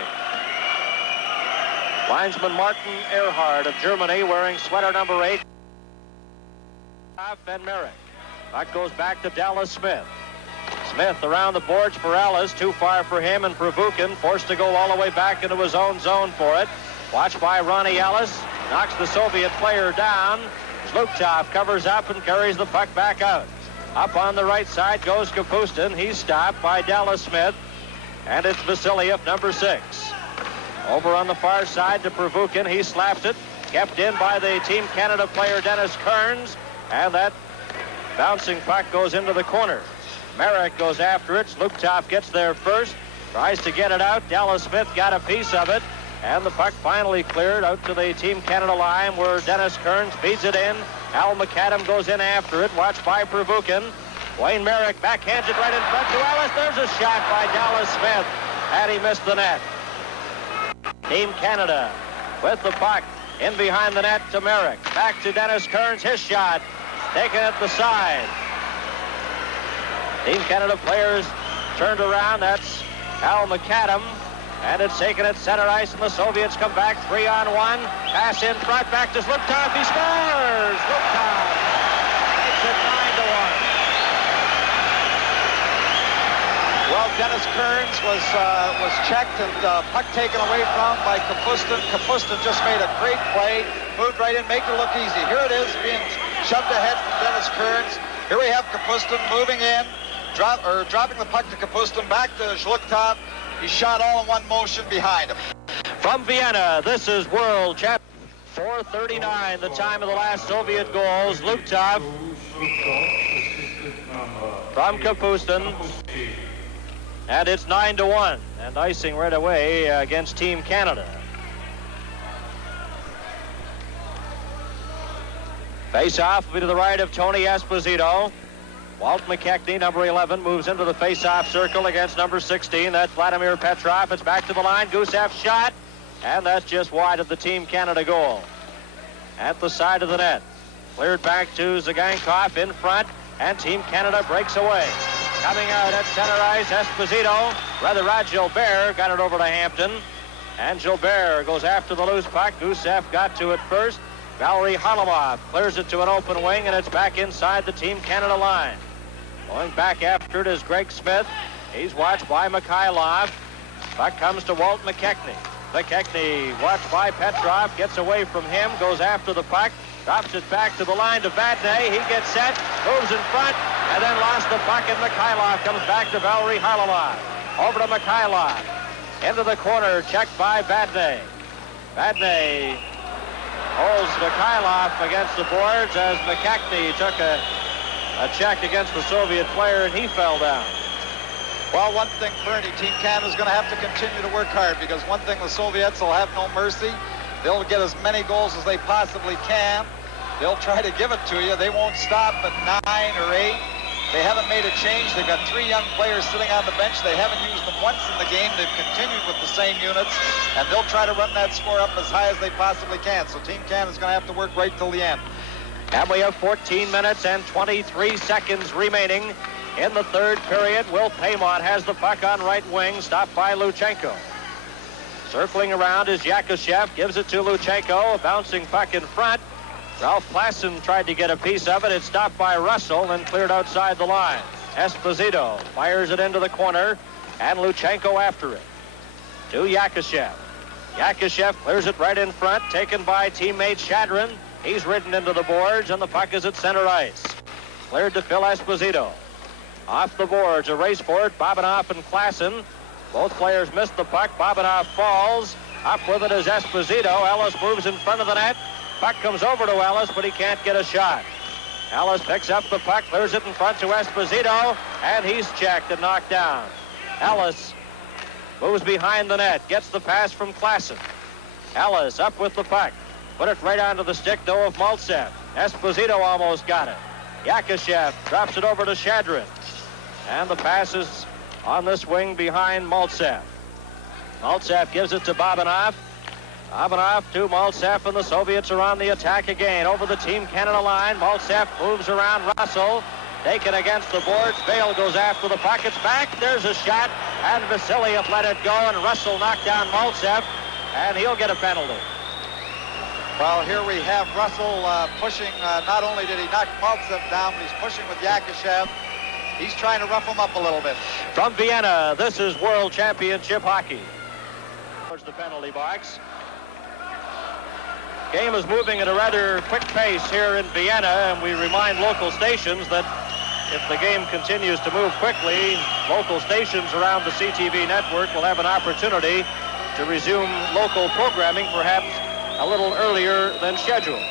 Linesman Martin Ehrhard of Germany wearing sweater number 8. And Merrick. Puck goes back to Dallas Smith. Smith around the boards for Ellis. Too far for him, and Pervukin forced to go all the way back into his own zone for it. Watched by Ronnie Ellis. Knocks the Soviet player down. Zlugtov covers up and carries the puck back out. Up on the right side goes Kapustin. He's stopped by Dallas Smith. And it's Vasiliev, number 6. Over on the far side to Pervukin. He slapped it. Kept in by the Team Canada player Dennis Kearns. And that bouncing puck goes into the corner. Merrick goes after it. Zlugtov gets there first. Tries to get it out. Dallas Smith got a piece of it. And the puck finally cleared out to the Team Canada line where Dennis Kearns feeds it in. Al McAdam goes in after it, watched by Pervukin. Wayne Merrick backhands it right in front to Ellis. There's a shot by Dallas Smith, and he missed the net. Team Canada with the puck in behind the net to Merrick. Back to Dennis Kearns, his shot, taken at the side. Team Canada players turned around. That's Al McAdam. And it's taken at center ice, and the Soviets come back 3-on-1. Pass in front, back to Zlugtov. He scores! Zlugtov makes it 9-1. Well, Dennis Kearns was checked and puck taken away from by Kapustin. Kapustin just made a great play, moved right in, make it look easy. Here it is, being shoved ahead from Dennis Kearns. Here we have Kapustin moving in, dropping the puck to Kapustin, back to Zlugtov. He shot all in one motion behind him. From Vienna, this is World Champ. 4:39, the time of the last Soviet goal. Zlugtov from Kapustin. And it's 9-1. And icing right away against Team Canada. Face-off will be to the right of Tony Esposito. Walt McKechnie, number 11, moves into the face-off circle against number 16. That's Vladimir Petrov. It's back to the line. Gusev's shot. And that's just wide of the Team Canada goal. At the side of the net. Cleared back to Tzыганков in front. And Team Canada breaks away. Coming out at center ice, Esposito. Rod Gilbert got it over to Hampton. And Gilbert goes after the loose puck. Gusev got to it first. Valery Harlamov clears it to an open wing, and it's back inside the Team Canada line. Going back after it is Greg Smith. He's watched by Mikhailov. Puck comes to Walt McKechnie. McKechnie, watched by Petrov, gets away from him, goes after the puck, drops it back to the line to Vadnais. He gets set, moves in front, and then lost the puck, and Mikhailov comes back to Valery Harlamov. Over to Mikhailov. Into the corner, checked by Vadnais. Vadnais holds Mikhailov against the boards as McCackney took a check against the Soviet player, and he fell down. Well, one thing, Bernie, Team Canada's going to have to continue to work hard, because one thing, the Soviets will have no mercy. They'll get as many goals as they possibly can. They'll try to give it to you. They won't stop at 9 or 8. They haven't made a change. They've got 3 young players sitting on the bench. They haven't used them once in the game. They've continued with the same units, and they'll try to run that score up as high as they possibly can. So Team Canada's going to have to work right till the end. And we have 14 minutes and 23 seconds remaining in the third period. Will Paymont has the puck on right wing, stopped by Wlutchenko. Circling around is Yakushev, gives it to Wlutchenko, a bouncing puck in front. Ralph Klassen tried to get a piece of it. It's stopped by Russell and cleared outside the line. Esposito fires it into the corner, and Wlutchenko after it. To Yakushev. Yakushev clears it right in front, taken by teammate Shadrin. He's ridden into the boards, and the puck is at center ice. Cleared to Phil Esposito. Off the boards, a race for it, Bobinoff and Klassen. Both players missed the puck. Bobinoff falls. Up with it is Esposito. Ellis moves in front of the net. Puck comes over to Ellis, but he can't get a shot. Ellis picks up the puck, clears it in front to Esposito, and he's checked and knocked down. Ellis moves behind the net, gets the pass from Klassen. Ellis up with the puck. Put it right onto the stick, though, of Maltsev. Esposito almost got it. Yakushev drops it over to Shadrin. And the pass is on this wing behind Maltsev. Maltsev gives it to Bobinoff. Bobinoff to Maltsev, and the Soviets are on the attack again. Over the Team Canada line, Maltsev moves around Russell. Taken against the boards. Bale goes after the puck. It's back. There's a shot, and Vasiliev let it go, and Russell knocked down Maltsev, and he'll get a penalty. Well, here we have Russell pushing. Not only did he knock Maltsev down, but he's pushing with Yakushev. He's trying to rough him up a little bit. From Vienna, this is World Championship Hockey. Towards the penalty box. Game is moving at a rather quick pace here in Vienna, and we remind local stations that if the game continues to move quickly, local stations around the CTV network will have an opportunity to resume local programming perhaps a little earlier than scheduled.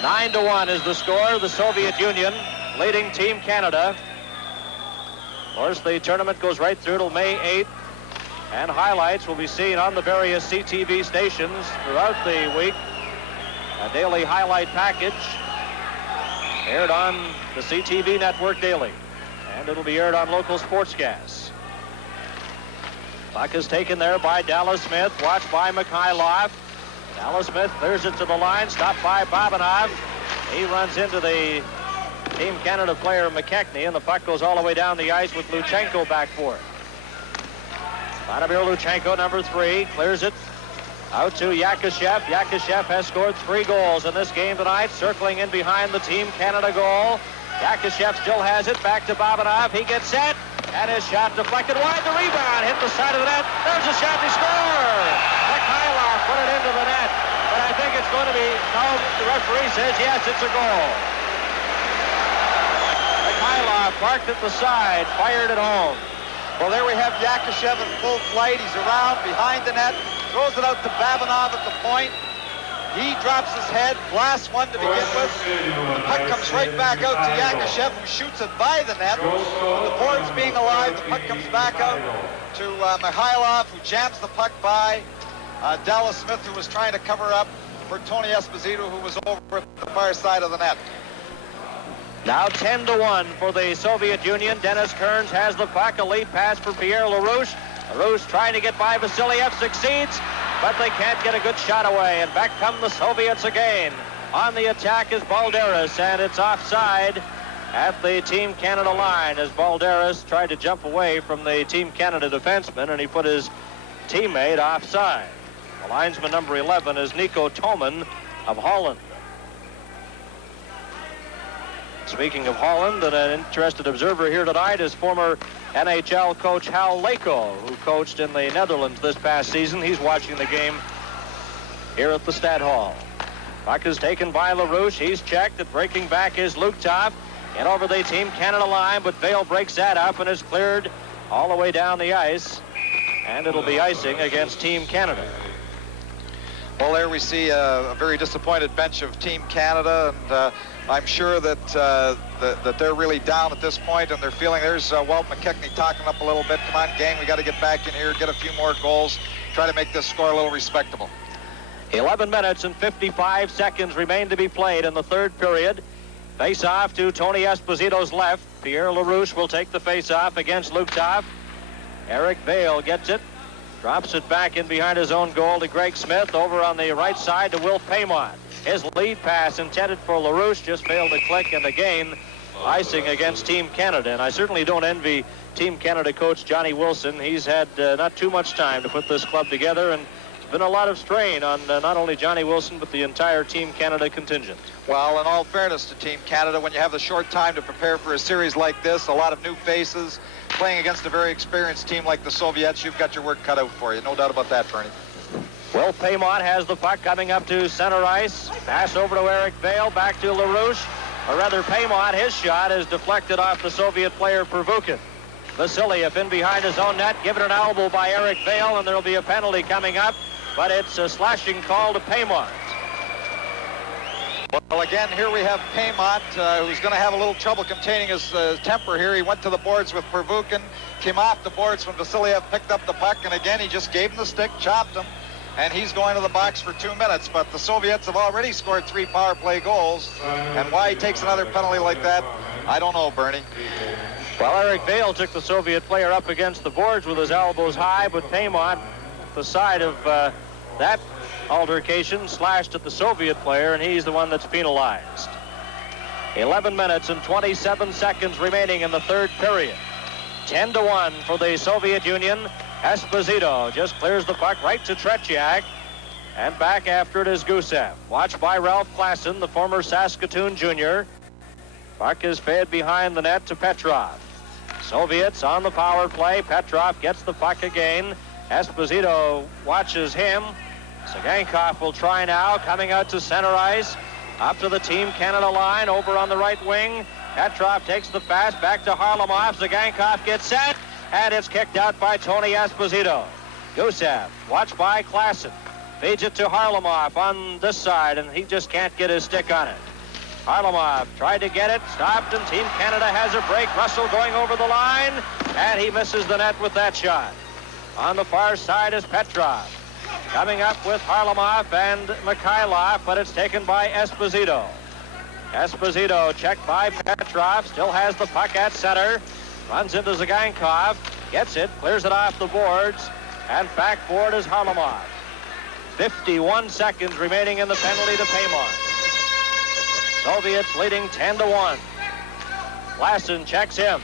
9-1 is the score. The Soviet Union leading Team Canada. Of course, the tournament goes right through till May 8th. And highlights will be seen on the various CTV stations throughout the week. A daily highlight package aired on the CTV network daily. And it'll be aired on local sportscasts. Puck is taken there by Dallas Smith, watched by Mikhailov. Dallas Smith clears it to the line, stopped by Bobinov. He runs into the Team Canada player McKechnie, and the puck goes all the way down the ice with Wlutchenko back for it. Vladimir Wlutchenko, number 3, clears it out to Yakushev. Yakushev has scored 3 goals in this game tonight, circling in behind the Team Canada goal. Yakushev still has it, back to Bobinov. He gets set, and his shot deflected wide. The rebound hit the side of the net. There's a shot, they score! Mikhailov put it into the net, but I think it's going to be, no, the referee says yes, it's a goal. Mikhailov parked at the side, fired it home. Well, there we have Yakushev in full flight. He's around behind the net, throws it out to Babinov at the point. He drops his head, blasts one to begin with. The puck comes right back out to Yakushev, who shoots it by the net. With the boards being alive, the puck comes back out to Mikhailov, who jams the puck by Dallas Smith, who was trying to cover up for Tony Esposito, who was over at the far side of the net. Now 10-1 for the Soviet Union. Dennis Kearns has the puck. A lead pass for Pierre LaRouche. LaRouche trying to get by Vasiliev, succeeds, but they can't get a good shot away. And back come the Soviets again. On the attack is Balderis, and it's offside at the Team Canada line as Balderis tried to jump away from the Team Canada defenseman, and he put his teammate offside. The linesman number 11 is Nico Toman of Holland. Speaking of Holland, an interested observer here tonight is former NHL coach Hal Leko, who coached in the Netherlands this past season. He's watching the game here at the Stadthalle. Puck is taken by LaRouche. He's checked. At breaking back is Zhluktov. And over the Team Canada line, but Vail breaks that up and is cleared all the way down the ice. And it'll be icing against Team Canada. Well, there we see a very disappointed bench of Team Canada, and I'm sure that that they're really down at this point, and they're feeling. There's Walt McKechnie talking up a little bit. Come on, gang, we got to get back in here, get a few more goals, try to make this score a little respectable. 11 minutes and 55 seconds remain to be played in the third period. Face-off to Tony Esposito's left. Pierre LaRouche will take the face-off against Zhluktov. Eric Vail gets it. Drops it back in behind his own goal to Greg Smith. Over on the right side to Will Paymont. His lead pass intended for LaRouche just failed to click, and again, icing against Team Canada. And I certainly don't envy Team Canada coach Johnny Wilson. He's had not too much time to put this club together, and it's been a lot of strain on not only Johnny Wilson, but the entire Team Canada contingent. Well, in all fairness to Team Canada, when you have the short time to prepare for a series like this, a lot of new faces, playing against a very experienced team like the Soviets, you've got your work cut out for you. No doubt about that, Bernie. Will Paymont has the puck coming up to center ice. Pass over to Eric Vail, back to LaRouche. Or rather, Paymont, his shot is deflected off the Soviet player Pervukin. Vassiliev in behind his own net, given an elbow by Eric Vail, and there'll be a penalty coming up, but it's a slashing call to Paymont. Well, again, here we have Paymont, who's going to have a little trouble containing his temper here. He went to the boards with Pervukin, came off the boards when Vassiliev picked up the puck, and again, he just gave him the stick, chopped him, and he's going to the box for 2 minutes. But the Soviets have already scored 3 power play goals, and why he takes another penalty like that, I don't know, Bernie. Well, Eric Vail took the Soviet player up against the boards with his elbows high, but Paymont, the side of that altercation, slashed at the Soviet player, and he's the one that's penalized. 11 minutes and 27 seconds remaining in the third period. 10-1 for the Soviet Union. Esposito just clears the puck right to Tretyak, and back after it is Gusev. Watched by Ralph Klassen, the former Saskatoon junior. Puck is fed behind the net to Petrov. Soviets on the power play. Petrov gets the puck again. Esposito watches him. Tsygankov will try now, coming out to center ice. Up to the Team Canada line, over on the right wing. Petrov takes the pass back to Harlamov. Tsygankov gets set, and it's kicked out by Tony Esposito. Gusev, watched by Klassen. Feeds it to Harlamov on this side, and he just can't get his stick on it. Harlamov tried to get it, stopped, and Team Canada has a break. Russell going over the line, and he misses the net with that shot. On the far side is Petrov. Coming up with Harlamov and Mikhailov, but it's taken by Esposito. Esposito checked by Petrov, still has the puck at center. Runs into Tsygankov, gets it, clears it off the boards, and backboard is Harlamov. 51 seconds remaining in the penalty to Paymont. Soviets leading 10-1. Klassen checks him.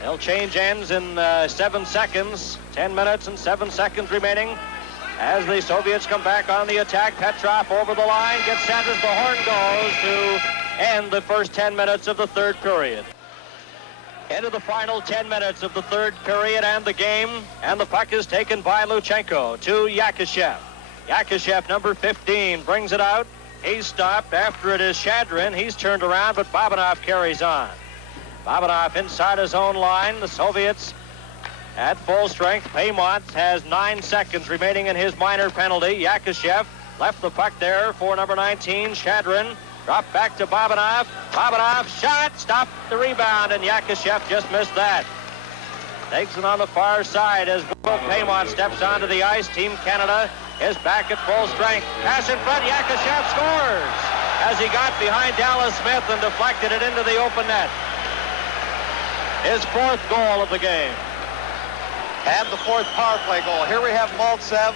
They'll change ends in 7 seconds. 10 minutes and 7 seconds remaining. As the Soviets come back on the attack, Petrov over the line, gets set as the horn goes to end the first 10 minutes of the third period. Into the final 10 minutes of the third period and the game, and the puck is taken by Wlutchenko to Yakishev. Yakishev, number 15, brings it out. He's stopped. After it is Shadrin. He's turned around, but Babinov carries on. Babinov inside his own line. The Soviets at full strength. Paymont has 9 seconds remaining in his minor penalty. Yakishev left the puck there for number 19, Shadrin. Dropped back to Babinov. Babinov shot, stopped the rebound, and Yakishev just missed that. Takes it on the far side as Will Paymont steps onto the ice. Team Canada is back at full strength. Pass in front, Yakishev scores as he got behind Dallas Smith and deflected it into the open net. His 4th goal of the game. And the 4th power play goal. Here we have Maltsev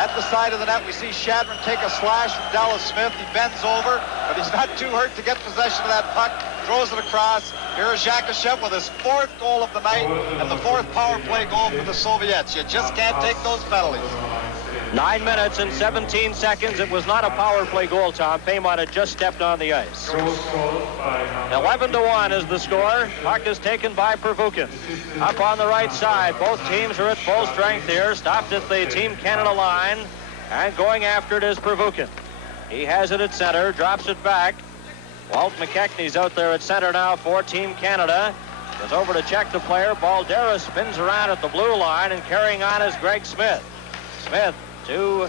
at the side of the net. We see Shadrin take a slash from Dallas Smith. He bends over, but he's not too hurt to get possession of that puck. Throws it across. Here is Yakishev with his 4th goal of the night and the 4th power play goal for the Soviets. You just can't take those penalties. 9 minutes and 17 seconds. It was not a power play goal, Tom. Paymont had just stepped on the ice. 11-1 is the score. Puck is taken by Pervukin. Up on the right side. Both teams are at full strength here. Stopped at the Team Canada line. And going after it is Pervukin. He has it at center, drops it back. Walt McKechnie's out there at center now for Team Canada. Goes over to check the player. Balderas spins around at the blue line, and carrying on is Greg Smith. Smith to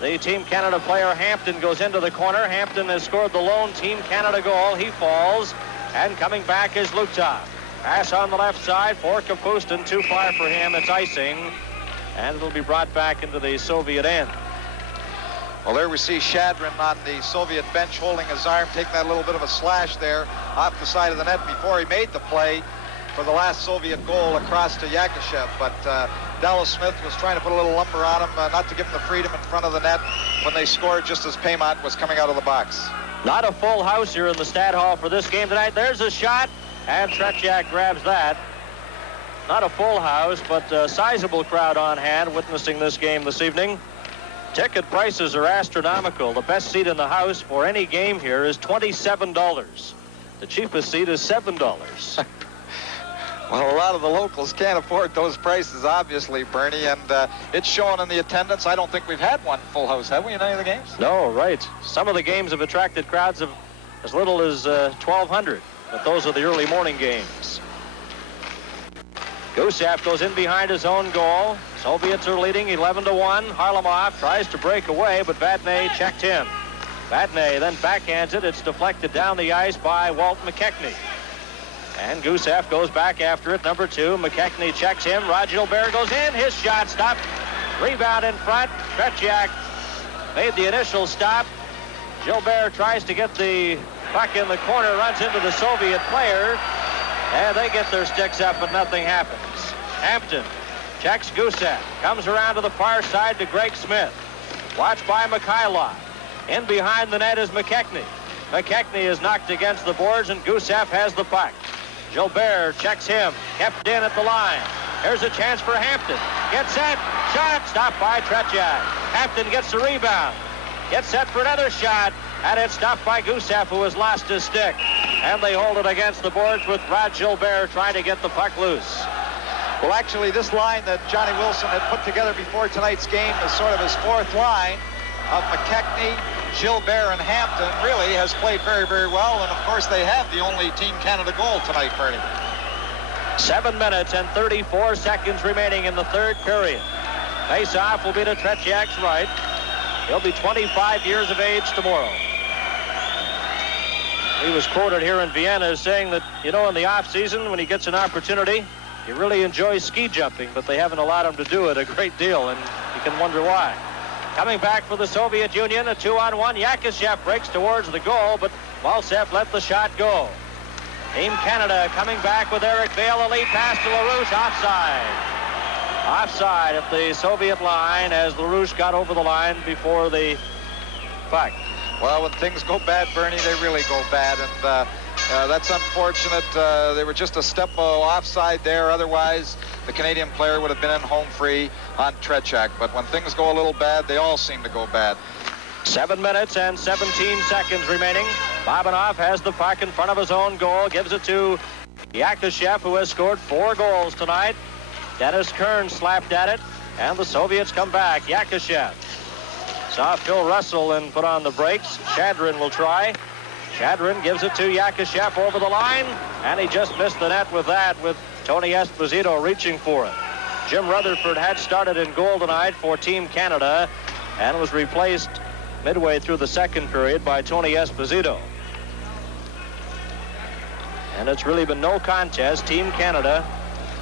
the Team Canada player. Hampton goes into the corner. Hampton has scored the lone Team Canada goal. He falls, and coming back is Zhluktov. Pass on the left side for Kapustin. Too far for him. It's icing, and it'll be brought back into the Soviet end. Well, there we see Shadrin on the Soviet bench holding his arm, taking that little bit of a slash there off the side of the net before he made the play for the last Soviet goal across to Yakashev. But Dallas Smith was trying to put a little lumber on him, not to give him the freedom in front of the net when they scored just as Paymont was coming out of the box. Not a full house here in the Stat Hall for this game tonight. There's a shot, and Tretyak grabs that. Not a full house, but a sizable crowd on hand witnessing this game this evening. Ticket prices are astronomical. The best seat in the house for any game here is $27. The cheapest seat is $7. Well, a lot of the locals can't afford those prices, obviously, Bernie, and it's showing in the attendance. I don't think we've had one full house, have we, in any of the games? No, right. Some of the games have attracted crowds of as little as 1,200, but those are the early morning games. Gusev goes in behind his own goal. Soviets are leading 11-1. Harlamov tries to break away, but Vadnais checked him. Vadnais then backhands it. It's deflected down the ice by Walt McKechnie. And Gusev goes back after it. Number 2, McKechnie checks him. Rod Gilbert goes in. His shot stopped. Rebound in front. Tretyak made the initial stop. Gilbert tries to get the puck in the corner, runs into the Soviet player, and they get their sticks up, but nothing happens. Hampton checks Gusev. Comes around to the far side to Greg Smith. Watched by Mikhailov. In behind the net is McKechnie. McKechnie is knocked against the boards, and Gusev has the puck. Gilbert checks him. Kept in at the line. Here's a chance for Hampton. Gets set. Shot. Stopped by Tretyak. Hampton gets the rebound. Gets set for another shot. And it's stopped by Gusev, who has lost his stick. And they hold it against the boards with Rod Gilbert trying to get the puck loose. Well, actually, this line that Johnny Wilson had put together before tonight's game is sort of his fourth line of McKechnie, Gilbert, and Hampton. Really has played very, very well. And, of course, they have the only Team Canada goal tonight, Bernie. 7 minutes and 34 seconds remaining in the third period. Face-off will be to Tretyak's right. He'll be 25 years of age tomorrow. He was quoted here in Vienna as saying that, you know, in the off-season, when he gets an opportunity, he really enjoys ski jumping, but they haven't allowed him to do it a great deal, and you can wonder why. Coming back for the Soviet Union, a 2-on-1. Yakashev breaks towards the goal, but Maltsev let the shot go. Team Canada coming back with Eric Vale, a lead pass to LaRouche, offside. Offside at the Soviet line as LaRouche got over the line before the puck. Well, when things go bad, Bernie, they really go bad, and that's unfortunate. They were just a step offside there. Otherwise, the Canadian player would have been in home free on Tretyak. But when things go a little bad, they all seem to go bad. 7 minutes and 17 seconds remaining. Bobinov has the puck in front of his own goal, gives it to Yakashev, who has scored 4 goals tonight. Dennis Kern slapped at it, and the Soviets come back. Yakashev saw Phil Russell and put on the brakes. Shadrin will try. Shadrin gives it to Yakashev over the line, and he just missed the net with that, with Tony Esposito reaching for it. Jim Rutherford had started in goal tonight for Team Canada and was replaced midway through the second period by Tony Esposito. And it's really been no contest. Team Canada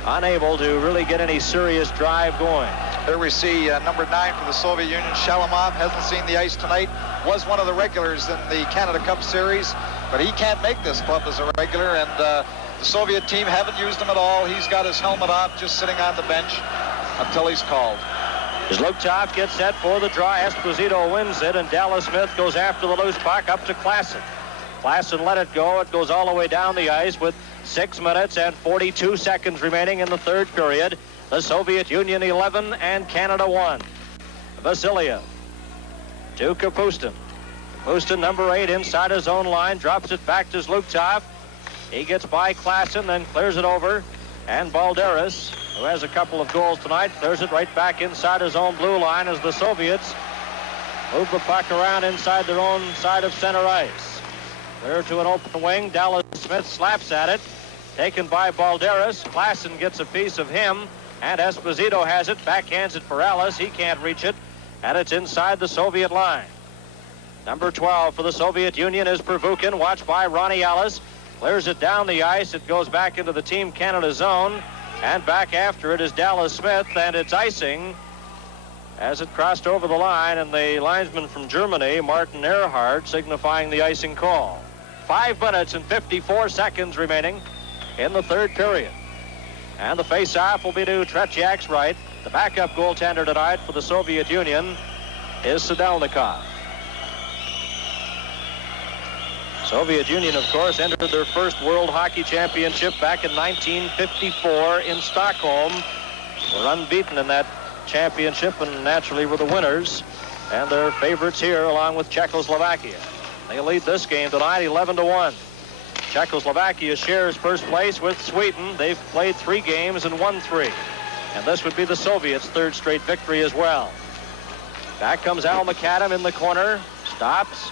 unable to really get any serious drive going. There we see number 9 for the Soviet Union, Shalamov, hasn't seen the ice tonight, was one of the regulars in the Canada Cup Series, but he can't make this club as a regular, and the Soviet team haven't used him at all. He's got his helmet off, just sitting on the bench until he's called. Zhluktov gets set for the draw. Esposito wins it, and Dallas Smith goes after the loose puck up to Klassen. Klassen let it go. It goes all the way down the ice with 6 minutes and 42 seconds remaining in the third period. The Soviet Union 11 and Canada 1. Vasiliev to Kapustin. Kapustin, number 8, inside his own line, drops it back to Zhluktov. He gets by Klassen, then clears it over. And Balderis, who has a couple of goals tonight, clears it right back inside his own blue line as the Soviets move the puck around inside their own side of center ice. Clear to an open wing. Dallas Smith slaps at it. Taken by Balderas. Klassen gets a piece of him. And Esposito has it. Backhands it for Ellis. He can't reach it. And it's inside the Soviet line. Number 12 for the Soviet Union is Pervukin, watched by Ronnie Ellis. Clears it down the ice. It goes back into the Team Canada zone. And back after it is Dallas Smith. And it's icing as it crossed over the line. And the linesman from Germany, Martin Ehrhardt, signifying the icing call. 5 minutes and 54 seconds remaining in the third period. And the face-off will be to Tretjak's right. The backup goaltender tonight for the Soviet Union is Sadelnikov. Soviet Union, of course, entered their first World Hockey Championship back in 1954 in Stockholm. Were unbeaten in that championship and naturally were the winners. And they're favorites here along with Czechoslovakia. They lead this game tonight 11-1. Czechoslovakia shares first place with Sweden. They've played 3 games and won 3. And this would be the Soviets' third straight victory as well. Back comes Al McAdam in the corner. Stops.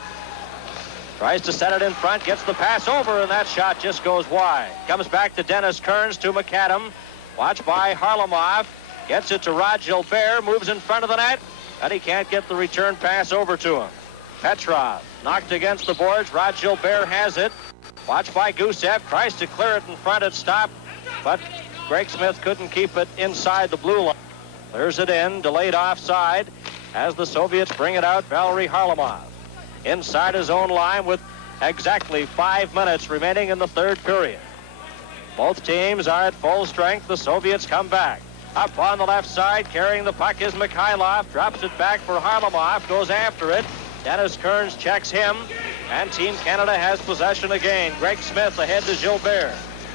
Tries to set it in front. Gets the pass over, and that shot just goes wide. Comes back to Dennis Kearns to McAdam. Watched by Harlamov. Gets it to Rod Gilbert. Moves in front of the net. And he can't get the return pass over to him. Petrov knocked against the boards. Rod Gilbert has it. Watched by Gusev. Tries to clear it in front. It stopped. But Greg Smith couldn't keep it inside the blue line. Clears it in. Delayed offside as the Soviets bring it out. Valery Harlamov inside his own line with exactly 5 minutes remaining in the third period. Both teams are at full strength. The Soviets come back. Up on the left side, carrying the puck is Mikhailov. Drops it back for Harlamov. Goes after it. Dennis Kearns checks him. And Team Canada has possession again. Greg Smith ahead to Gilbert.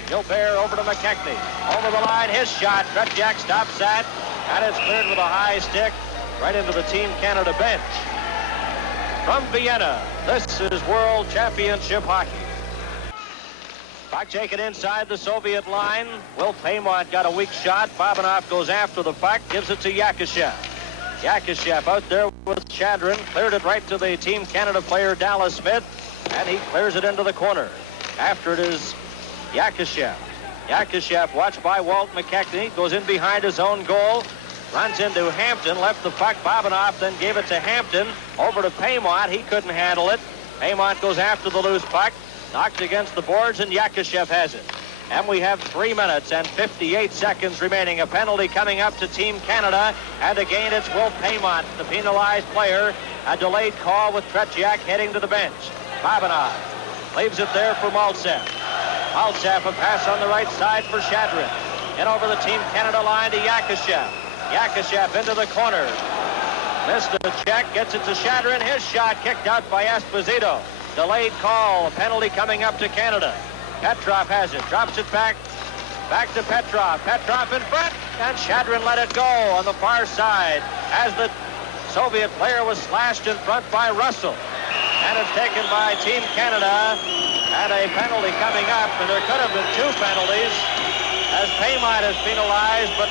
Gilbert over to McKechnie. Over the line, his shot. Tretjak stops that. And it's cleared with a high stick right into the Team Canada bench. From Vienna, this is World Championship Hockey. Puck taken inside the Soviet line. Will Paymont got a weak shot. Babinov goes after the puck, gives it to Yakashev. Yakashev out there with Shadrin. Cleared it right to the Team Canada player, Dallas Smith. And he clears it into the corner. After it is Yakashev. Yakashev, watched by Walt McKechnie, goes in behind his own goal. Runs into Hampton, left the puck. Babinov then gave it to Hampton. Over to Paymont. He couldn't handle it. Paymont goes after the loose puck. Knocked against the boards, and Yakashev has it. And we have 3 minutes and 58 seconds remaining. A penalty coming up to Team Canada. And again, it's Will Paymont, the penalized player. A delayed call with Tretjak heading to the bench. Babinov leaves it there for Maltsev. Maltsev, a pass on the right side for Shadrin. In over the Team Canada line to Yakashev. Yakashev into the corner. Missed the check, gets it to Shadrin. His shot kicked out by Esposito. Delayed call, a penalty coming up to Canada. Petrov has it, drops it back to Petrov. Petrov in front, and Shadrin let it go on the far side as the Soviet player was slashed in front by Russell. And it's taken by Team Canada, and a penalty coming up, and there could have been 2 penalties as Paymont is penalized, but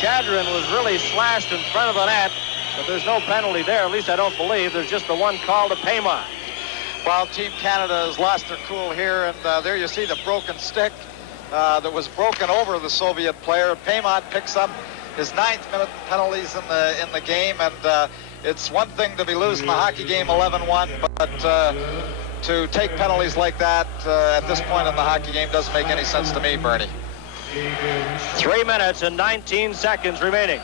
Shadrin was really slashed in front of the net, but there's no penalty there. At least I don't believe. There's just the one call to Paymont. Well, Team Canada has lost their cool here, and there you see the broken stick that was broken over the Soviet player. Paymont picks up his 9th minute penalties in the game, and it's one thing to be losing the hockey game 11-1, but to take penalties like that at this point in the hockey game doesn't make any sense to me, Bernie. 3 minutes and 19 seconds remaining.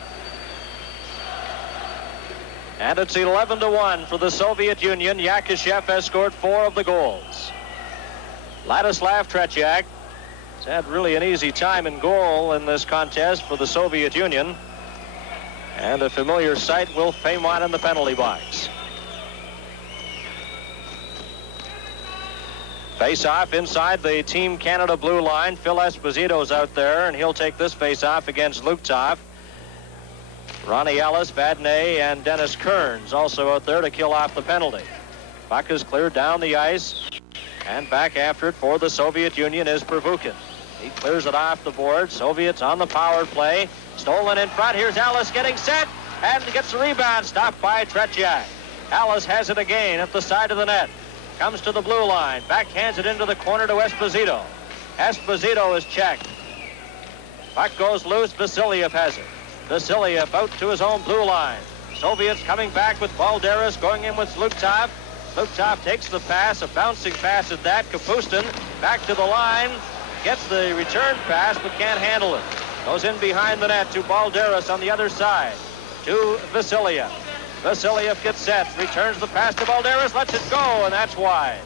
And it's 11-1 for the Soviet Union. Yakashev has scored 4 of the goals. Ladislav Tretjak has had really an easy time in goal in this contest for the Soviet Union. And a familiar sight, Will Paymont in the penalty box. Face-off inside the Team Canada blue line. Phil Esposito's out there, and he'll take this face-off against Zhluktov. Ronnie Ellis, Vadnais, and Dennis Kearns also out there to kill off the penalty. Puck is cleared down the ice, and back after it for the Soviet Union is Pervukin. He clears it off the board. Soviets on the power play. Stolen in front. Here's Ellis getting set, and gets the rebound. Stopped by Tretjak. Alice has it again at the side of the net. Comes to the blue line. Backhands it into the corner to Esposito. Esposito is checked. Puck goes loose. Vassiliev has it. Vassiliev out to his own blue line. Soviets coming back with Balderas going in with Zlugtov. Zlugtov takes the pass, a bouncing pass at that. Kapustin back to the line. Gets the return pass but can't handle it. Goes in behind the net to Balderas on the other side. To Vassiliev. Vassiliev gets set, returns the pass to Balderas, lets it go, and that's wide.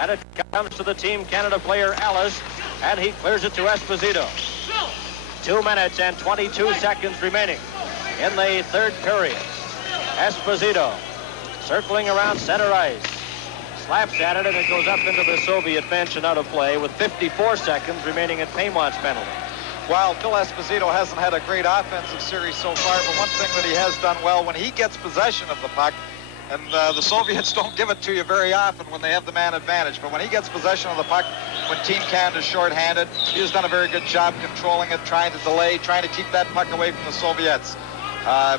And it comes to the Team Canada player, Alice, and he clears it to Esposito. 2 minutes and 22 seconds remaining in the third period. Esposito circling around center ice. Slaps at it, and it goes up into the Soviet bench and out of play with 54 seconds remaining at Paymont's penalty. While Phil Esposito hasn't had a great offensive series so far, but one thing that he has done well, when he gets possession of the puck, and the Soviets don't give it to you very often when they have the man advantage, but when he gets possession of the puck, when Team Canada's shorthanded, he has done a very good job controlling it, trying to delay, trying to keep that puck away from the Soviets.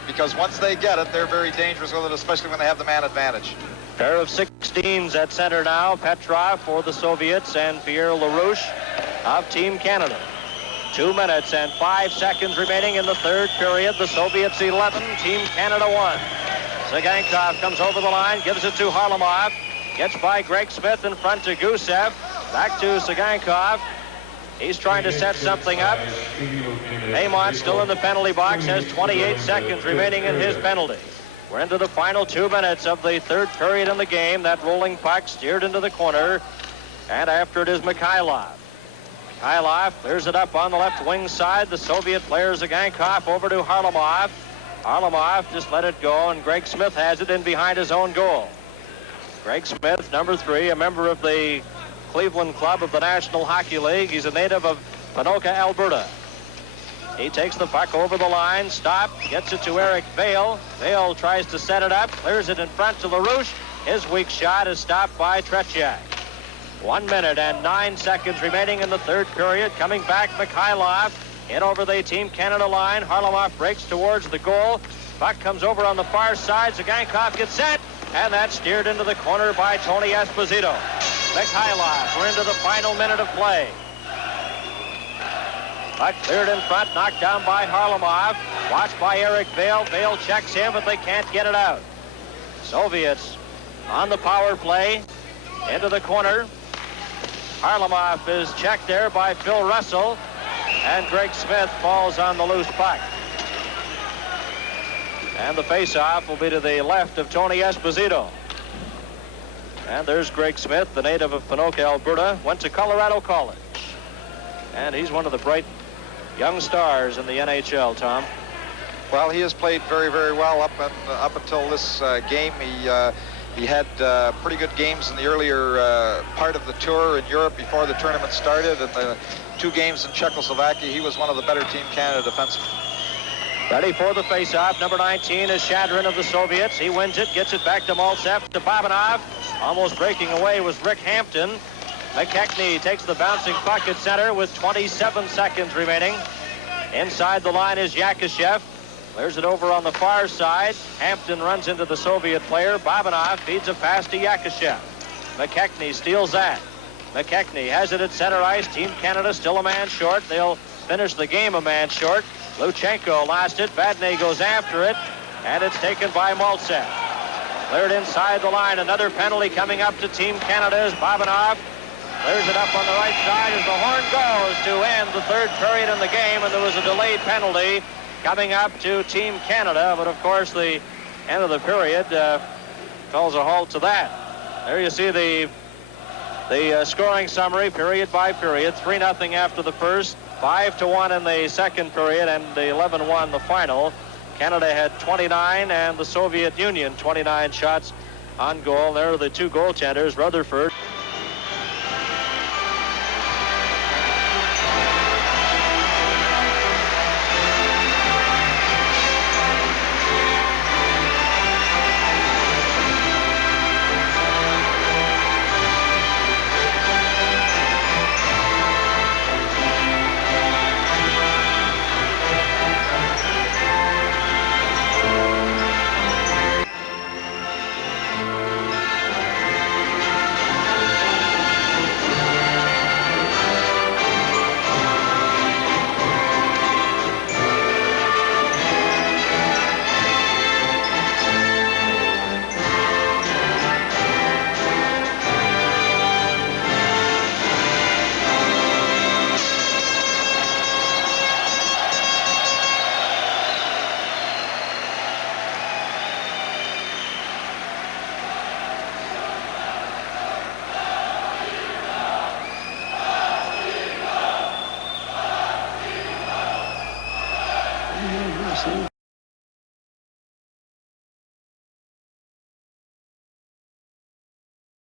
Because once they get it, they're very dangerous with it, especially when they have the man advantage. Pair of 16s at center now. Petrov for the Soviets and Pierre LaRouche of Team Canada. 2 minutes and 5 seconds remaining in the third period. The Soviets 11, Team Canada 1. Tsygankov comes over the line, gives it to Harlamov. Gets by Greg Smith in front to Gusev. Back to Tsygankov. He's trying to set something up. Paymont still in the penalty box, has 28 seconds remaining in his penalty. We're into the final 2 minutes of the third period in the game. That rolling puck steered into the corner. And after it is Mikhailov. Mikhailov clears it up on the left wing side. The Soviet player Tsygankov over to Harlamov. Harlamov just let it go, and Greg Smith has it in behind his own goal. Greg Smith, number 3, a member of the Cleveland Club of the National Hockey League. He's a native of Ponoka, Alberta. He takes the puck over the line, stopped, gets it to Eric Vale. Vale tries to set it up, clears it in front to LaRouche. His weak shot is stopped by Tretyak. 1 minute and 9 seconds remaining in the third period. Coming back, Mikhailov in over the Team Canada line. Harlamov breaks towards the goal. Puck comes over on the far side. Tsygankov gets set, and that's steered into the corner by Tony Esposito. Mikhailov, we're into the final minute of play. Puck cleared in front, knocked down by Harlamov. Watched by Eric Vale. Vale checks him, but they can't get it out. Soviets on the power play. Into the corner. Harlamov is checked there by Phil Russell. And Greg Smith falls on the loose puck. And the face-off will be to the left of Tony Esposito. And there's Greg Smith, the native of Ponoka, Alberta. Went to Colorado College. And he's one of the bright young stars in the NHL, Tom. Well, he has played very, very well up until this game. He had pretty good games in the earlier part of the tour in Europe before the tournament started. And the 2 games in Czechoslovakia, he was one of the better Team Canada defensemen. Ready for the face-off. Number 19 is Shadrin of the Soviets. He wins it, gets it back to Maltsev, to Babinov. Almost breaking away was Rick Hampton. McKechnie takes the bouncing puck at center with 27 seconds remaining. Inside the line is Yakuşev. Clears it over on the far side. Hampton runs into the Soviet player. Babinov feeds a pass to Yakuşev. McKechnie steals that. McKechnie has it at center ice. Team Canada still a man short. They'll finish the game a man short. Wlutchenko lost it. Vadney goes after it, and it's taken by Maltsev. Cleared inside the line. Another penalty coming up to Team Canada as Babinov clears it up on the right side as the horn goes to end the third period in the game, and there was a delayed penalty coming up to Team Canada, but of course the end of the period calls a halt to that. There you see the scoring summary period by period. 3-0 after the first, 5-1 in the second period, and the 11-1 the final. Canada had 29 and the Soviet Union 29 shots on goal. There are the 2 goaltenders, Rutherford